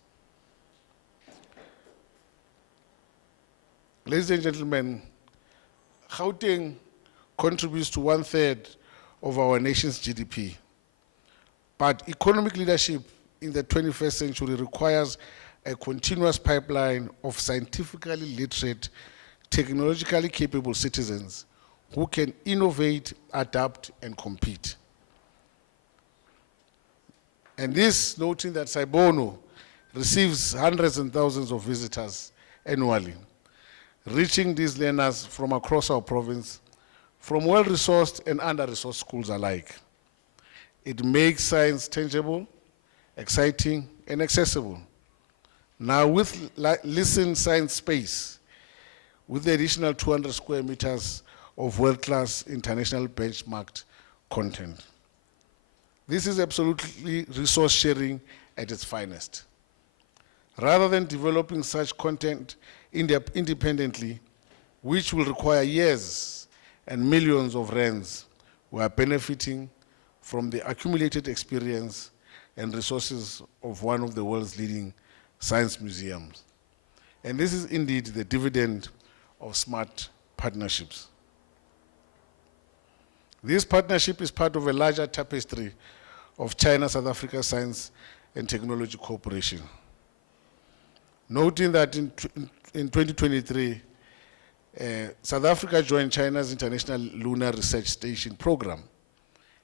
Ladies and gentlemen, Gauteng contributes to 1/3 of our nation's GDP. But economic leadership in the 21st century requires a continuous pipeline of scientifically literate, technologically capable citizens who can innovate, adapt, and compete. And this, noting that Sci-Bono receives hundreds and thousands of visitors annually, reaching these learners from across our province, from well-resourced and under-resourced schools alike. It makes science tangible, exciting, and accessible. Now with L.I.S.T.E.N Science Space, with the additional 200 square meters of world-class international benchmarked content. This is absolutely resource sharing at its finest. Rather than developing such content independently, which will require years and millions of rands, we are benefiting from the accumulated experience and resources of one of the world's leading science museums. And this is indeed the dividend of smart partnerships. This partnership is part of a larger tapestry of China-South Africa Science and Technology Cooperation. Noting that in 2023, South Africa joined China's International Lunar Research Station program,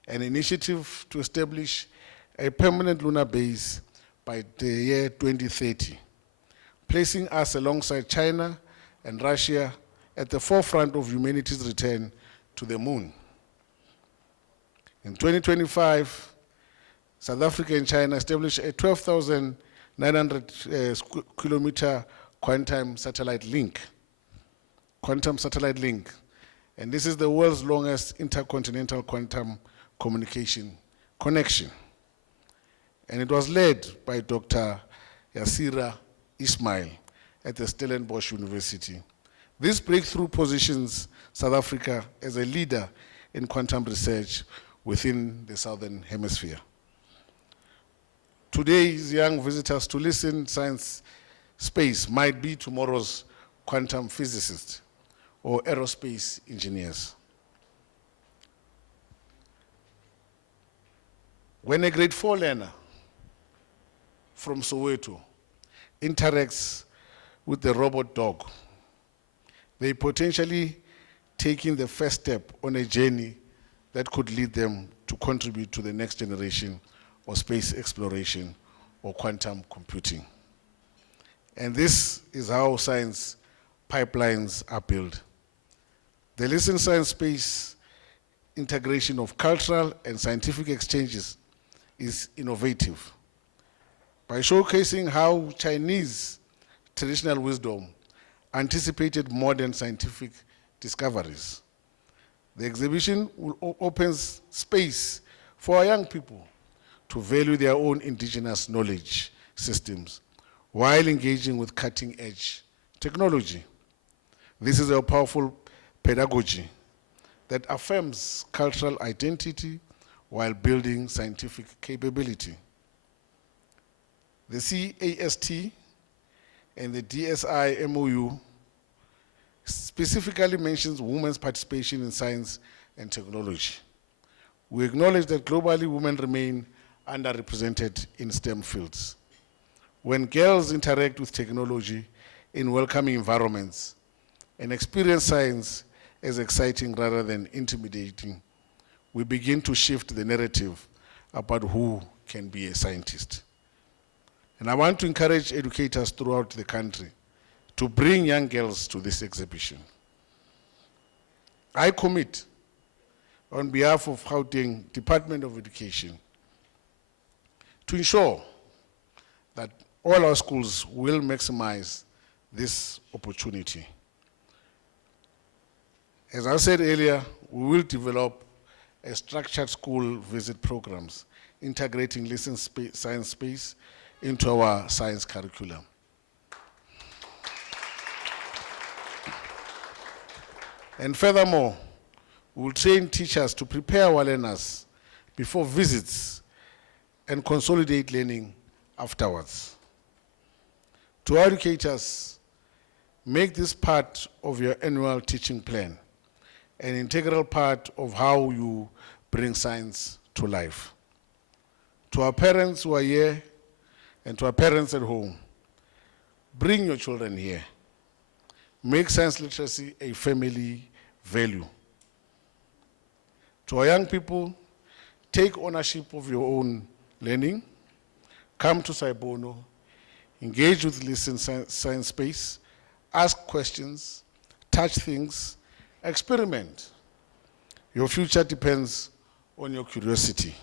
an initiative to establish a permanent lunar base by the year 2030, placing us alongside China and Russia at the forefront of humanity's return to the moon. In 2025, South Africa and China established a 12,900 kilometer quantum satellite link. And this is the world's longest intercontinental quantum communication connection. And it was led by Dr. Yassira Ismail at the Stellenbosch University. This breakthrough positions South Africa as a leader in quantum research within the Southern Hemisphere. Today's young visitors to L.I.S.T.E.N Science Space might be tomorrow's quantum physicists or aerospace engineers. When a grade 4 learner from Soweto interacts with the robot dog, they potentially taking the first step on a journey that could lead them to contribute to the next generation of space exploration or quantum computing. And this is how science pipelines are built. The L.I.S.T.E.N Science Space integration of cultural and scientific exchanges is innovative. By showcasing how Chinese traditional wisdom anticipated modern scientific discoveries, the exhibition will open space for our young people to value their own indigenous knowledge systems while engaging with cutting-edge technology. This is a powerful pedagogy that affirms cultural identity while building scientific capability. The CAST and the DSI MOU specifically mentions women's participation in science and technology. We acknowledge that globally women remain underrepresented in STEM fields. When girls interact with technology in welcoming environments and experience science as exciting rather than intimidating, we begin to shift the narrative about who can be a scientist. And I want to encourage educators throughout the country to bring young girls to this exhibition. I commit on behalf of Gauteng Department of Education to ensure that all our schools will maximize this opportunity. As I said earlier, we will develop a structured school visit programs integrating L.I.S.T.E.N Science Space into our science curriculum. And furthermore, we will train teachers to prepare our learners before visits and consolidate learning afterwards. To our educators, make this part of your annual teaching plan, an integral part of how you bring science to life. To our parents who are here and to our parents at home, bring your children here. Make science literacy a family value. To our young people, take ownership of your own learning. Come to Sci-Bono, engage with L.I.S.T.E.N Science Space, ask questions, touch things, experiment. Your future depends on your curiosity.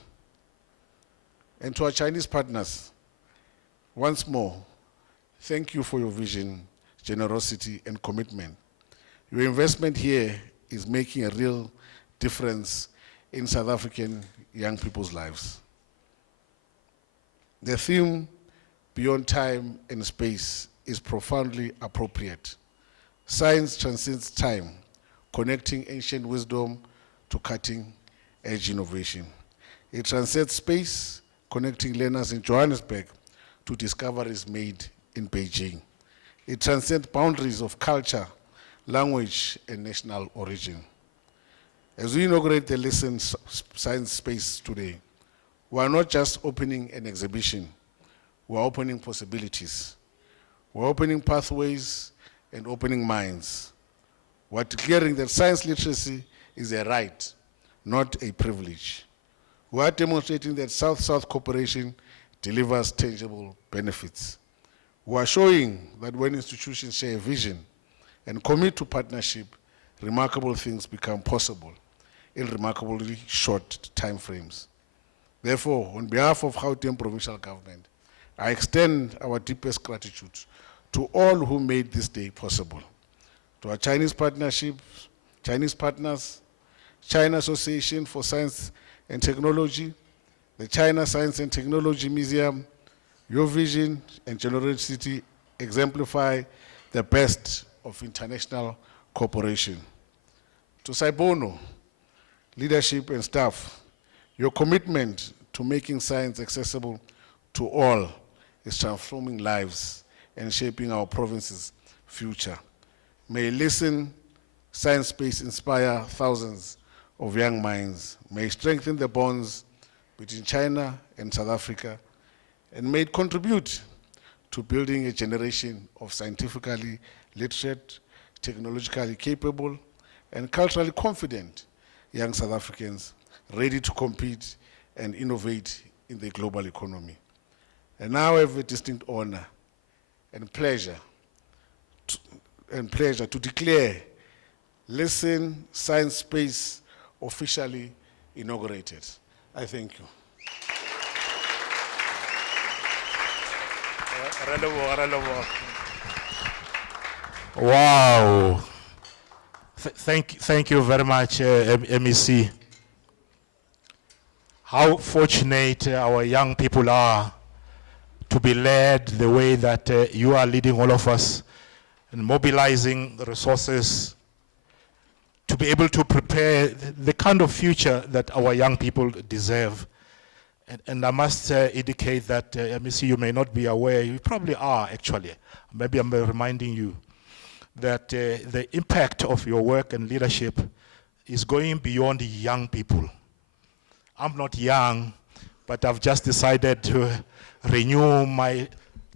And to our Chinese partners, once more, thank you for your vision, generosity, and commitment. Your investment here is making a real difference in South African young people's lives. The theme, Beyond Time and Space, is profoundly appropriate. Science transcends time, connecting ancient wisdom to cutting-edge innovation. It transcends space, connecting learners in Johannesburg to discoveries made in Beijing. It transcends boundaries of culture, language, and national origin. As we inaugurate the L.I.S.T.E.N Science Space today, we are not just opening an exhibition, we are opening possibilities. We're opening pathways and opening minds. We're declaring that science literacy is a right, not a privilege. We are demonstrating that South-South cooperation delivers tangible benefits. We are showing that when institutions share a vision and commit to partnership, remarkable things become possible in remarkably short time frames. Therefore, on behalf of Gauteng Provincial Government, I extend our deepest gratitude to all who made this day possible. To our Chinese partners, China Association for Science and Technology, the China Science and Technology Museum, your vision and generosity exemplify the best of international cooperation. To Sci-Bono, leadership and staff, your commitment to making science accessible to all is transforming lives and shaping our province's future. May L.I.S.T.E.N Science Space inspire thousands of young minds. May it strengthen the bonds between China and South Africa, and may it contribute to building a generation of scientifically literate, technologically capable, and culturally confident young South Africans ready to compete and innovate in the global economy. And now I have a distinct honor and pleasure to declare L.I.S.T.E.N Science Space officially inaugurated. I thank you. Wow. Thank you very much, MEC. How fortunate our young people are to be led the way that you are leading all of us and mobilizing the resources to be able to prepare the kind of future that our young people deserve. And I must indicate that, MEC, you may not be aware, you probably are actually, maybe I'm reminding you, that the impact of your work and leadership is going beyond young people. I'm not young, but I've just decided to renew my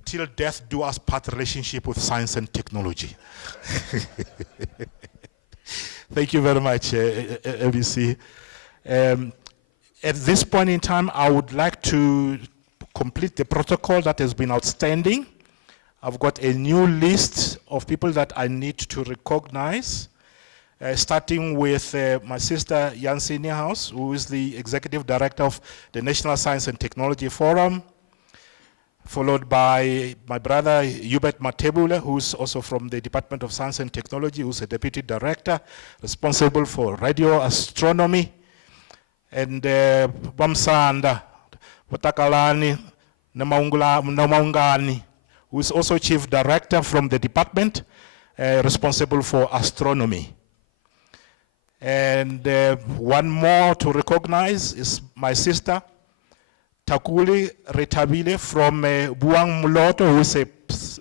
till death do us part relationship with science and technology. Thank you very much, ABC. At this point in time, I would like to complete the protocol that has been outstanding. I've got a new list of people that I need to recognize, starting with my sister Yansi Niehaus, who is the Executive Director of the National Science and Technology Forum, followed by my brother Hubert Matebule, who's also from the Department of Science and Technology, who's a Deputy Director responsible for radio astronomy, and Bamsanda Watakalani Namaungani, who is also Chief Director from the department responsible for astronomy. And one more to recognize is my sister, Takuli Retabile from Buang Muloto, who is a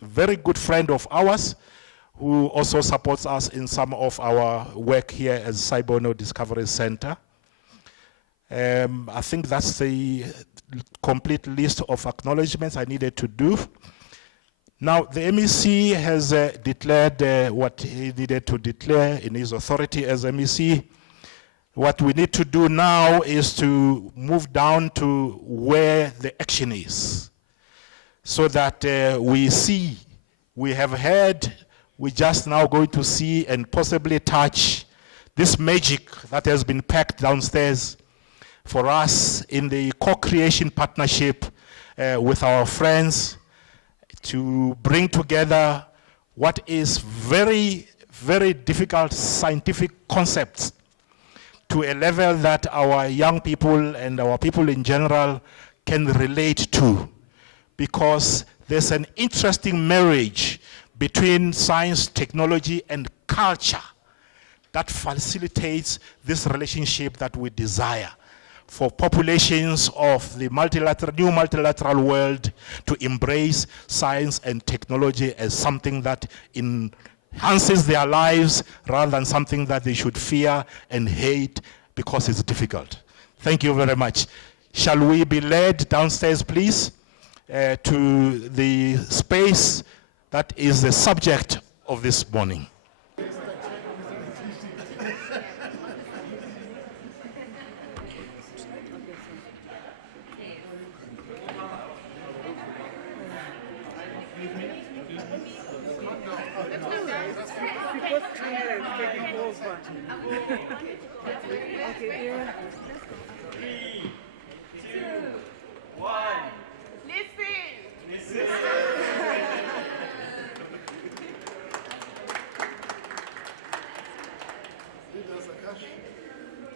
very good friend of ours, who also supports us in some of our work here at Sci-Bono Discovery Centre. I think that's the complete list of acknowledgements I needed to do. Now, the MEC has declared what he needed to declare in his authority as MEC. What we need to do now is to move down to where the action is, so that we see, we have heard, we're just now going to see and possibly touch this magic that has been packed downstairs for us in the co-creation partnership with our friends, to bring together what is very, very difficult scientific concepts to a level that our young people and our people in general can relate to, because there's an interesting marriage between science, technology, and culture that facilitates this relationship that we desire. for populations of the new multilateral world to embrace science and technology as something that enhances their lives rather than something that they should fear and hate because it's difficult. Thank you very much. Shall we be led downstairs, please, to the space that is the subject of this morning?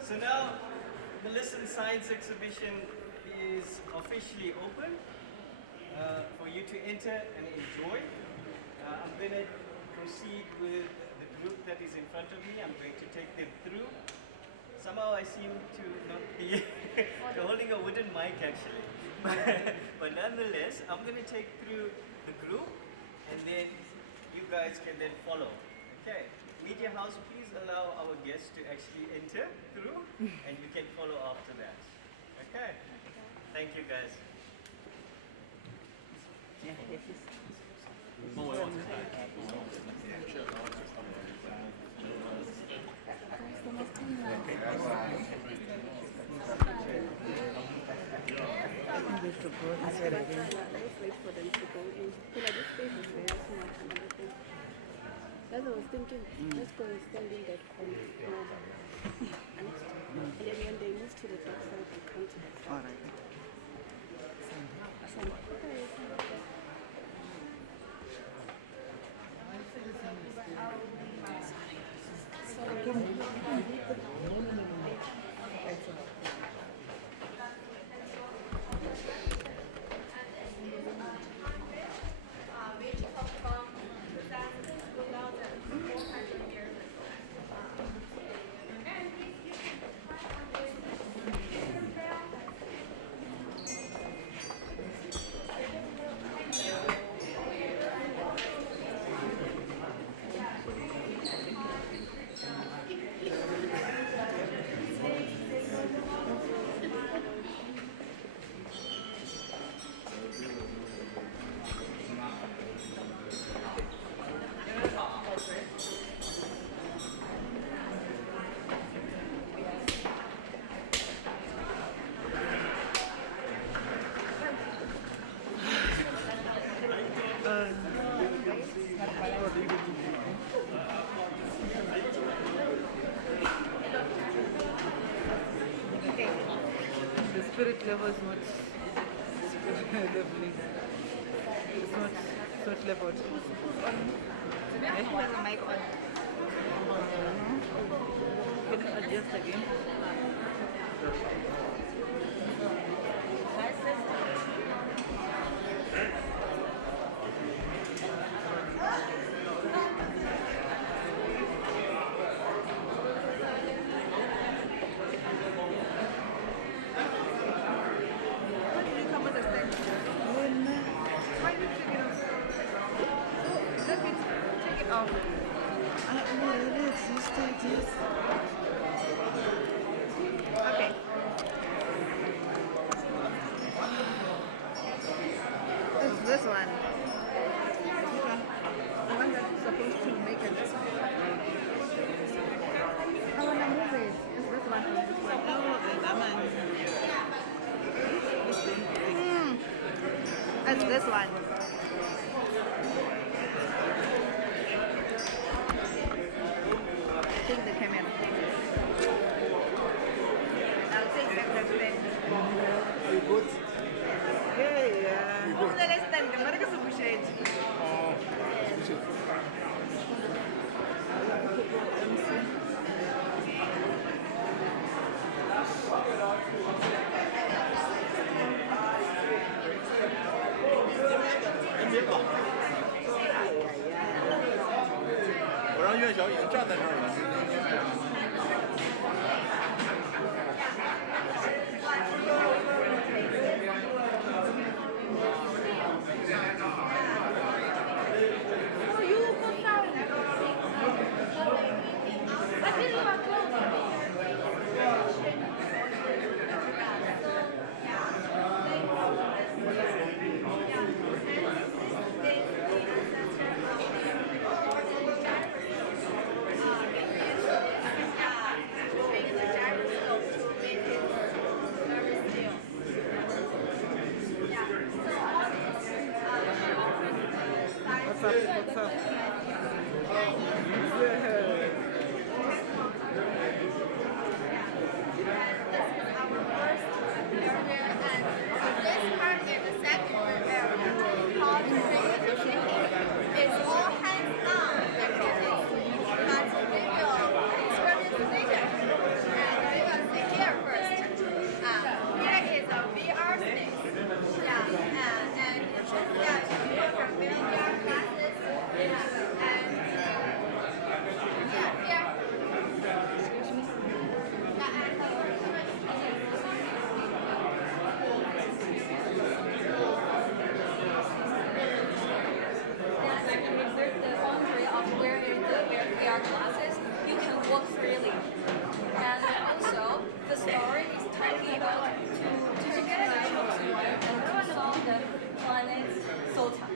So now the L.I.S.T.E.N Science Exhibition is officially open for you to enter and enjoy. I'm going to proceed with the group that is in front of me. I'm going to take them through. Somehow I seem to not be holding a wooden mic actually. But nonetheless, I'm going to take through the group and then you guys can then follow. Okay. Media house, please allow our guests to actually enter through and you can follow after that. Okay? Thank you guys. As I was thinking, let's go and stand in that corner. And then when they move to the dark side, they come to the front. All right. The spirit level is not leveling. It's not leveled. There's a mic on. Can you adjust again? Okay. It's this one. The one that's supposed to make it. I want to move it. It's this one or this one. It's this one. Take the camera. I'll take the president. You good? Who's the L.I.S.T.E.N? The American Supershade. up? What's up? This part is the second area called creativity. It's all hands-on activities, but we will experience later. And we will see here first. Here is a VR space. And it's just that people from VR classes and here. The boundary of where you do your VR classes, you can walk freely. And also, the story is talking about two generations and to solve the planet's SOTA.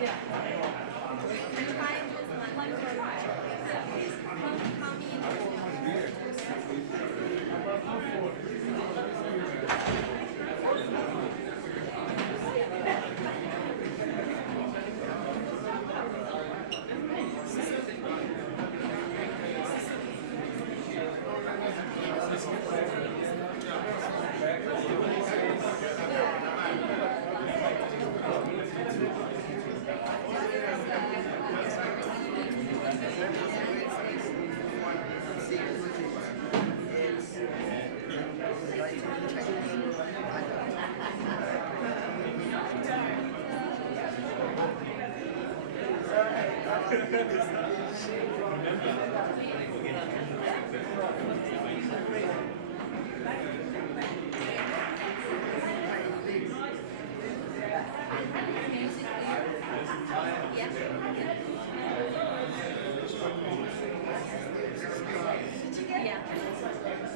Yeah.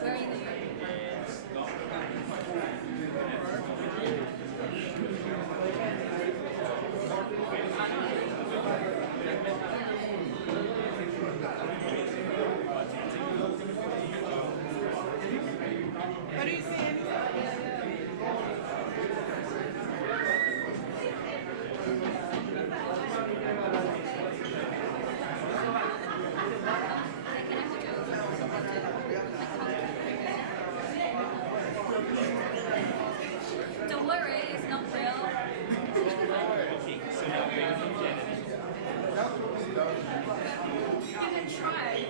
We're in the What do you see? Don't worry, it's not real. You can try.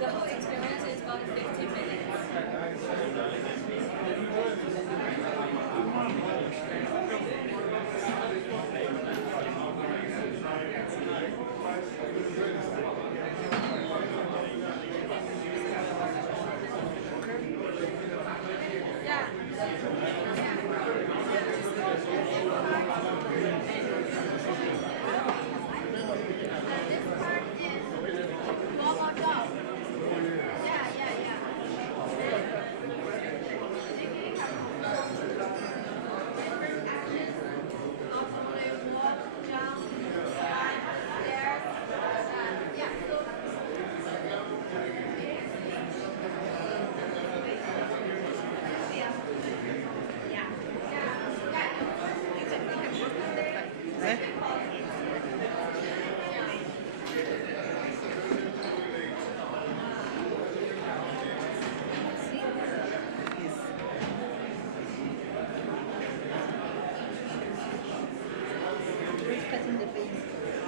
The whole experience is about 15 minutes.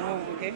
Oh, okay.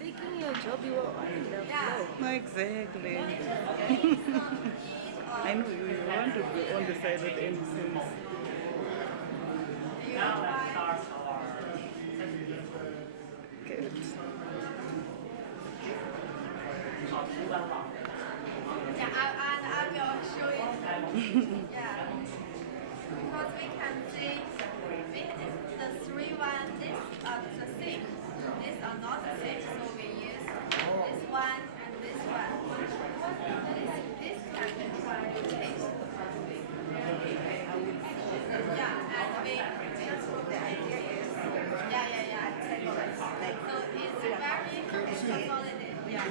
Taking your job, you are on the floor. Exactly. I know you want to be on the side of the innocence. Good. Yeah, I will show it. Yeah. Because we can see the three ones, these are the same. These are not the same, so we use this one and this one. This can be taste. Yeah, and we the idea is so it's very consolidated. Yeah.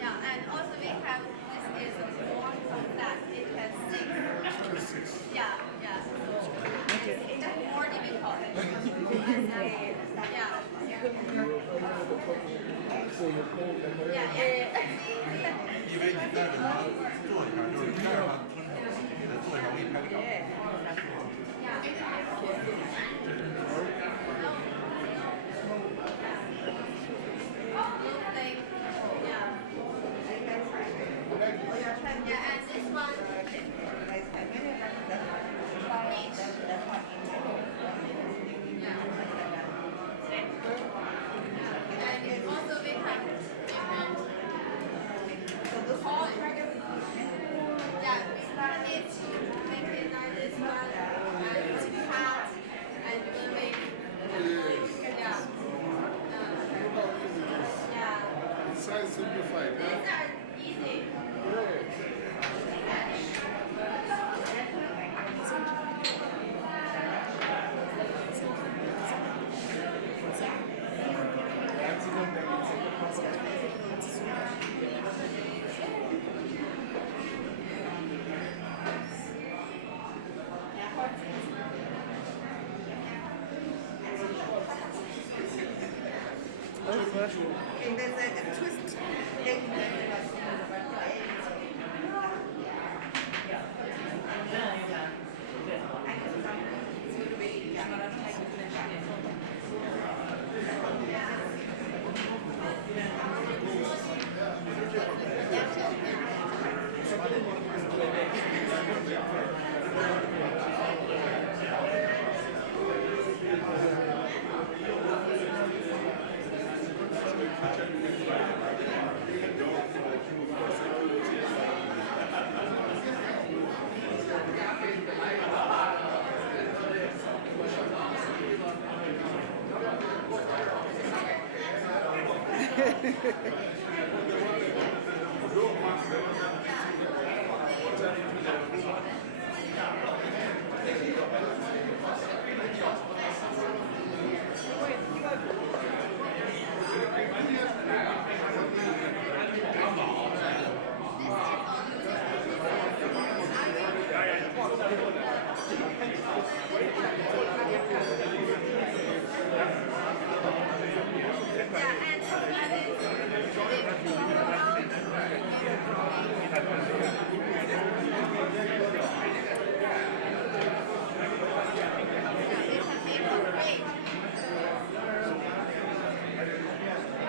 Yeah, and also we have this is more that it can six. Yeah, yeah. It's more difficult. Yeah, and this one. And also we have different colors. Yeah, we started to make it like this one and cut and make yeah. Yeah. Size simplified. These are easy. There's a twist.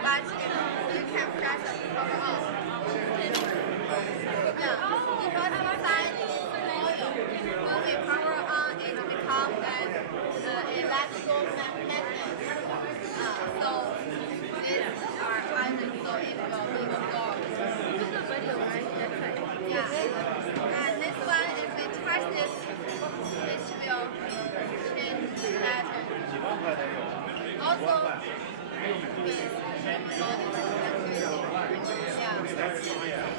But you can press it from off. Yeah. electrical magnets. So these are items, so it will be absorbed. This is radio, right? That's right. Yeah. And this one, if we touch this, it will change pattern. Also, with Sci-Bono Discovery Centre. Yeah.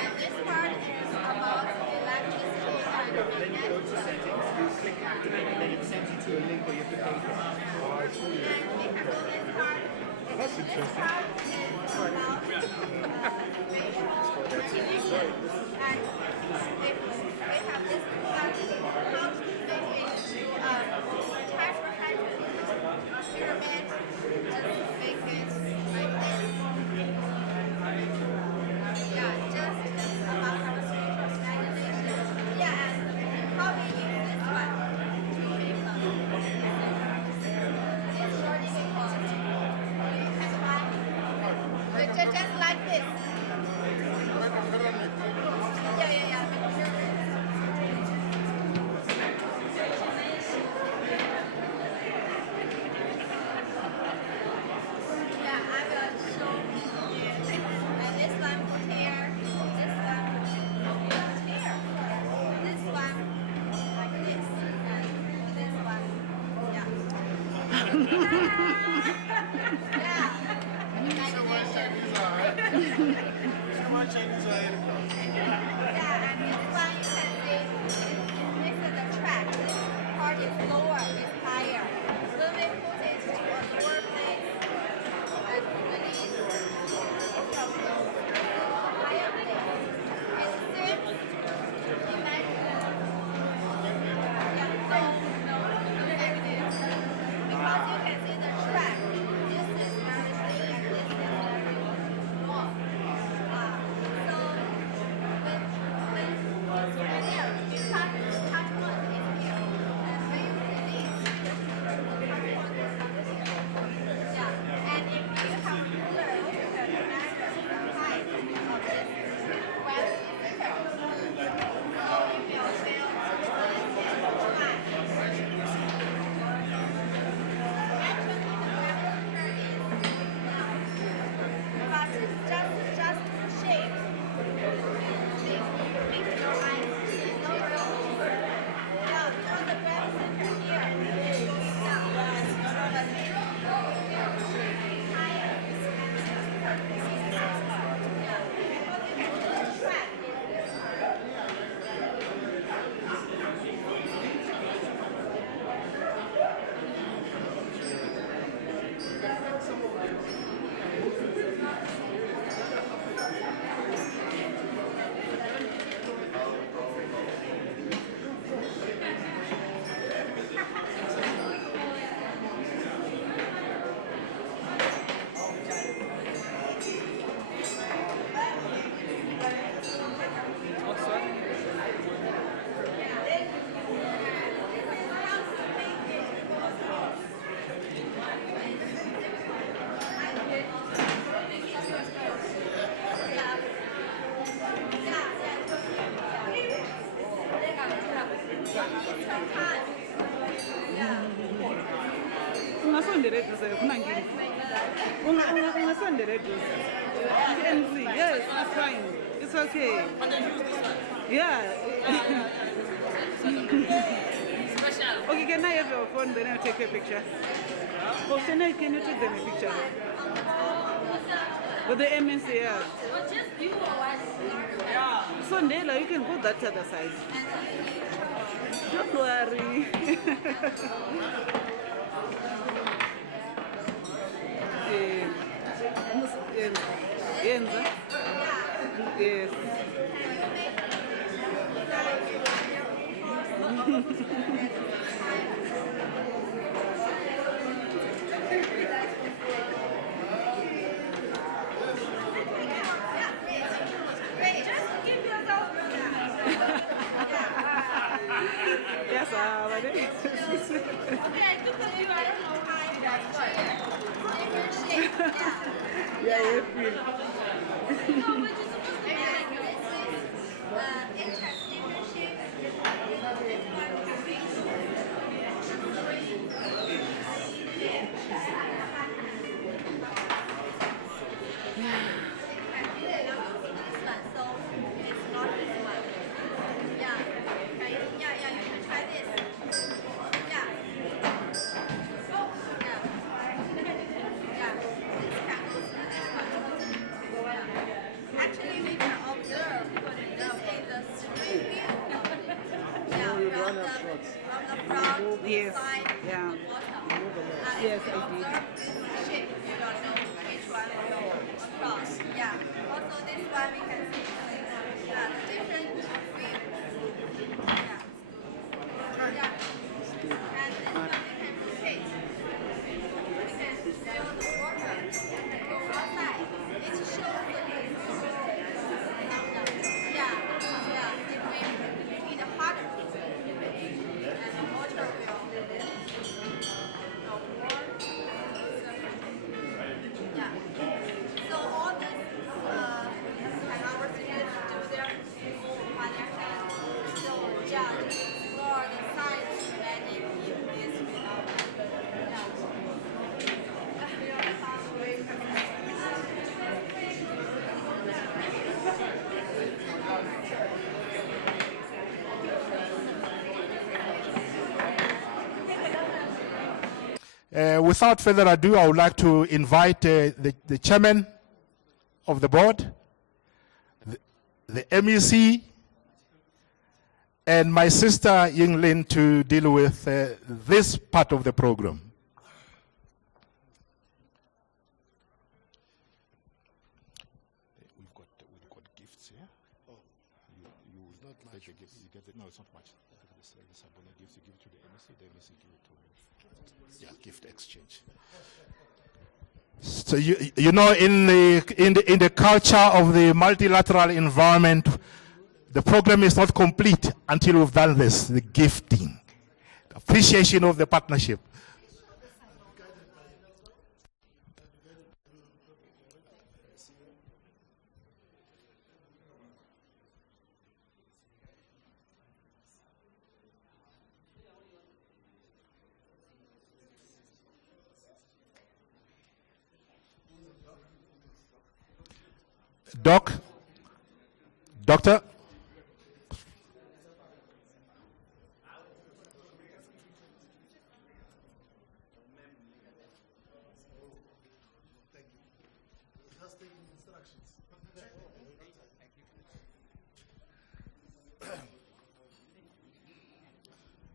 And this part is about electricity and magnetism. And then it sends you to a link where you have to pay for it. And we have this part. That's interesting. This part is about and if we have this part, how to fit into tetrahedron pyramid, just make it like this. Yeah, just about our spiritual imagination. Yeah, and how we use this one to make it's short because you can buy just like this. Yeah. Yeah, I will show you. And this one put here, this one put here, this one like this, and this one, yeah. Imagination. Yeah, and this one you can see, this is the track. This part is lower, it's higher. When we put it to a lower place, and release from the higher place, it seems imagine. Yeah, no evidence. Because you can see the track. This is very thin and this is very long. So when it's right there, you touch one is here. And when you release, the touch one is over here. Yeah. And if you have ruler, you can measure the height of this gravity center. So you will feel this height. But it's just shape. Make your eyes see no real. Yeah, because the gravity center here is going down. But higher. Yeah, because you can see the track. Ungasondela eduze khona ngini. Ungasondela eduze. MC, yes, it's fine. It's okay. Yeah. Okay, can I have your phone then I'll take a picture? Oh, Chanel, can you take them a picture? With the MNC, yeah. Sondela, you can go that other side. Don't worry. Yenza. Yes. Yes, Okay, I took a few, I don't know how that's different shape. yeah, you feel. No, but you're supposed to be like this. It has different shapes. This one can be And Yes, if you I did. observe this shape, you don't know which one will go across. Yeah. Also, this one we can see the different view. Yeah. Yeah. And this one we can rotate. We can feel the water go outside. It shows the yeah. If we hit harder, and the water will go more. Yeah. So all this and our students do their own financial so judge explore the science magic in this phenomenon. Without further ado, I would like to invite the chairman of the board, the MEC, and my sister Ying-Lin to deal with this part of the program. We've got gifts here. No, it's not much. The Sci-Bono gifts you give to the MEC, the MEC give it to gift exchange. So you know, in the culture of the multilateral environment, the program is not complete until we've done this, the gifting, the appreciation of the partnership. Doctor?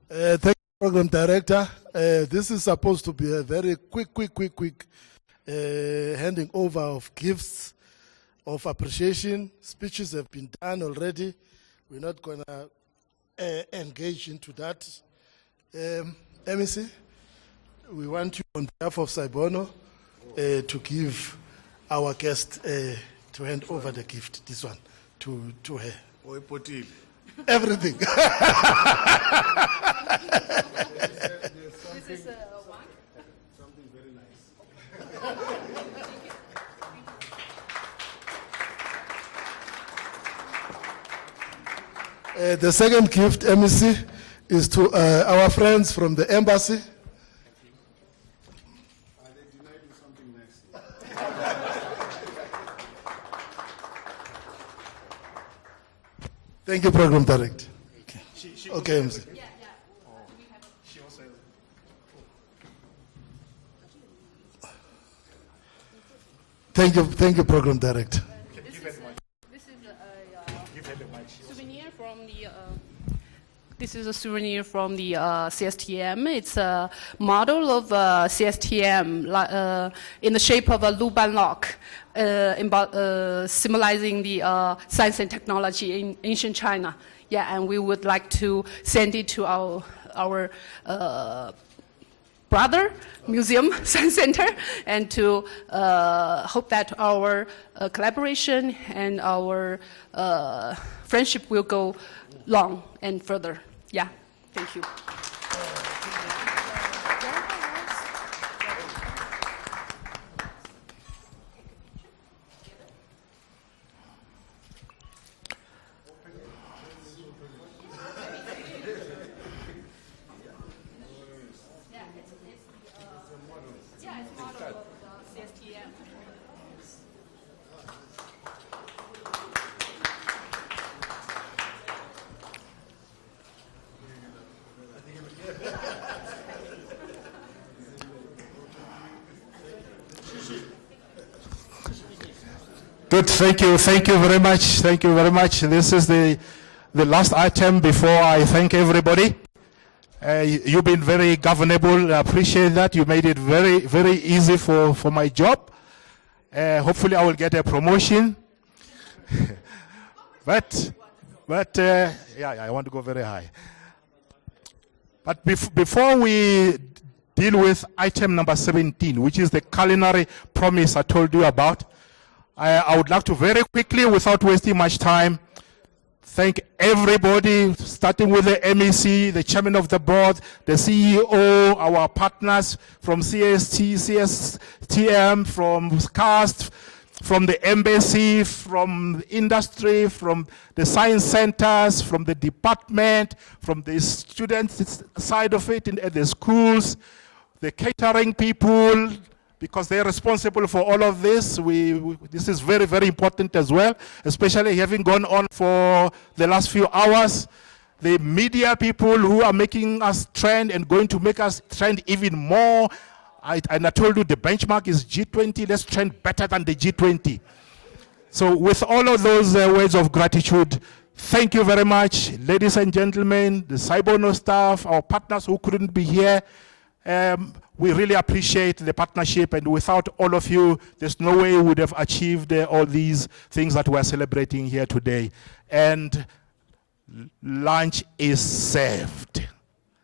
Thank you, Program Director. This is supposed to be a very quick handing over of gifts of appreciation. Speeches have been done already. We're not going to engage into that. MEC, we want you on behalf of Sci-Bono to give our guest to hand over the gift, this one, to her. Everything. This is one. Something very nice. The second gift, MEC, is to our friends from the embassy. Thank you, Program Director. Okay, MC. Thank you, Program Director. This is a souvenir from the. This is a souvenir from the CSTM. It's a model of CSTM in the shape of a Luban lock, symbolizing the science and technology in ancient China. Yeah, and we would like to send it to our brother museum, science center, and to hope that our collaboration and our friendship will go long and further. Yeah, thank you. Good, thank you very much. This is the last item before I thank everybody. You've been very governable. I appreciate that. You made it very, very easy for my job. Hopefully I will get a promotion. but yeah, I want to go very high. But before we deal with item number 17, which is the culinary promise I told you about, I would like to very quickly, without wasting much time, thank everybody, starting with the MEC, the chairman of the board, the CEO, our partners from CSTM, from CAST, from the embassy, from industry, from the science centers, from the department, from the students side of it at the schools, the catering people, because they're responsible for all of this. This is very, very important as well, especially having gone on for the last few hours. The media people who are making us trend and going to make us trend even more. And I told you the benchmark is G20. Let's trend better than the G20. So with all of those words of gratitude, thank you very much, ladies and gentlemen, the Sci-Bono staff, our partners who couldn't be here. We really appreciate the partnership, and without all of you, there's no way we would have achieved all these things that we're celebrating here today. And lunch is served.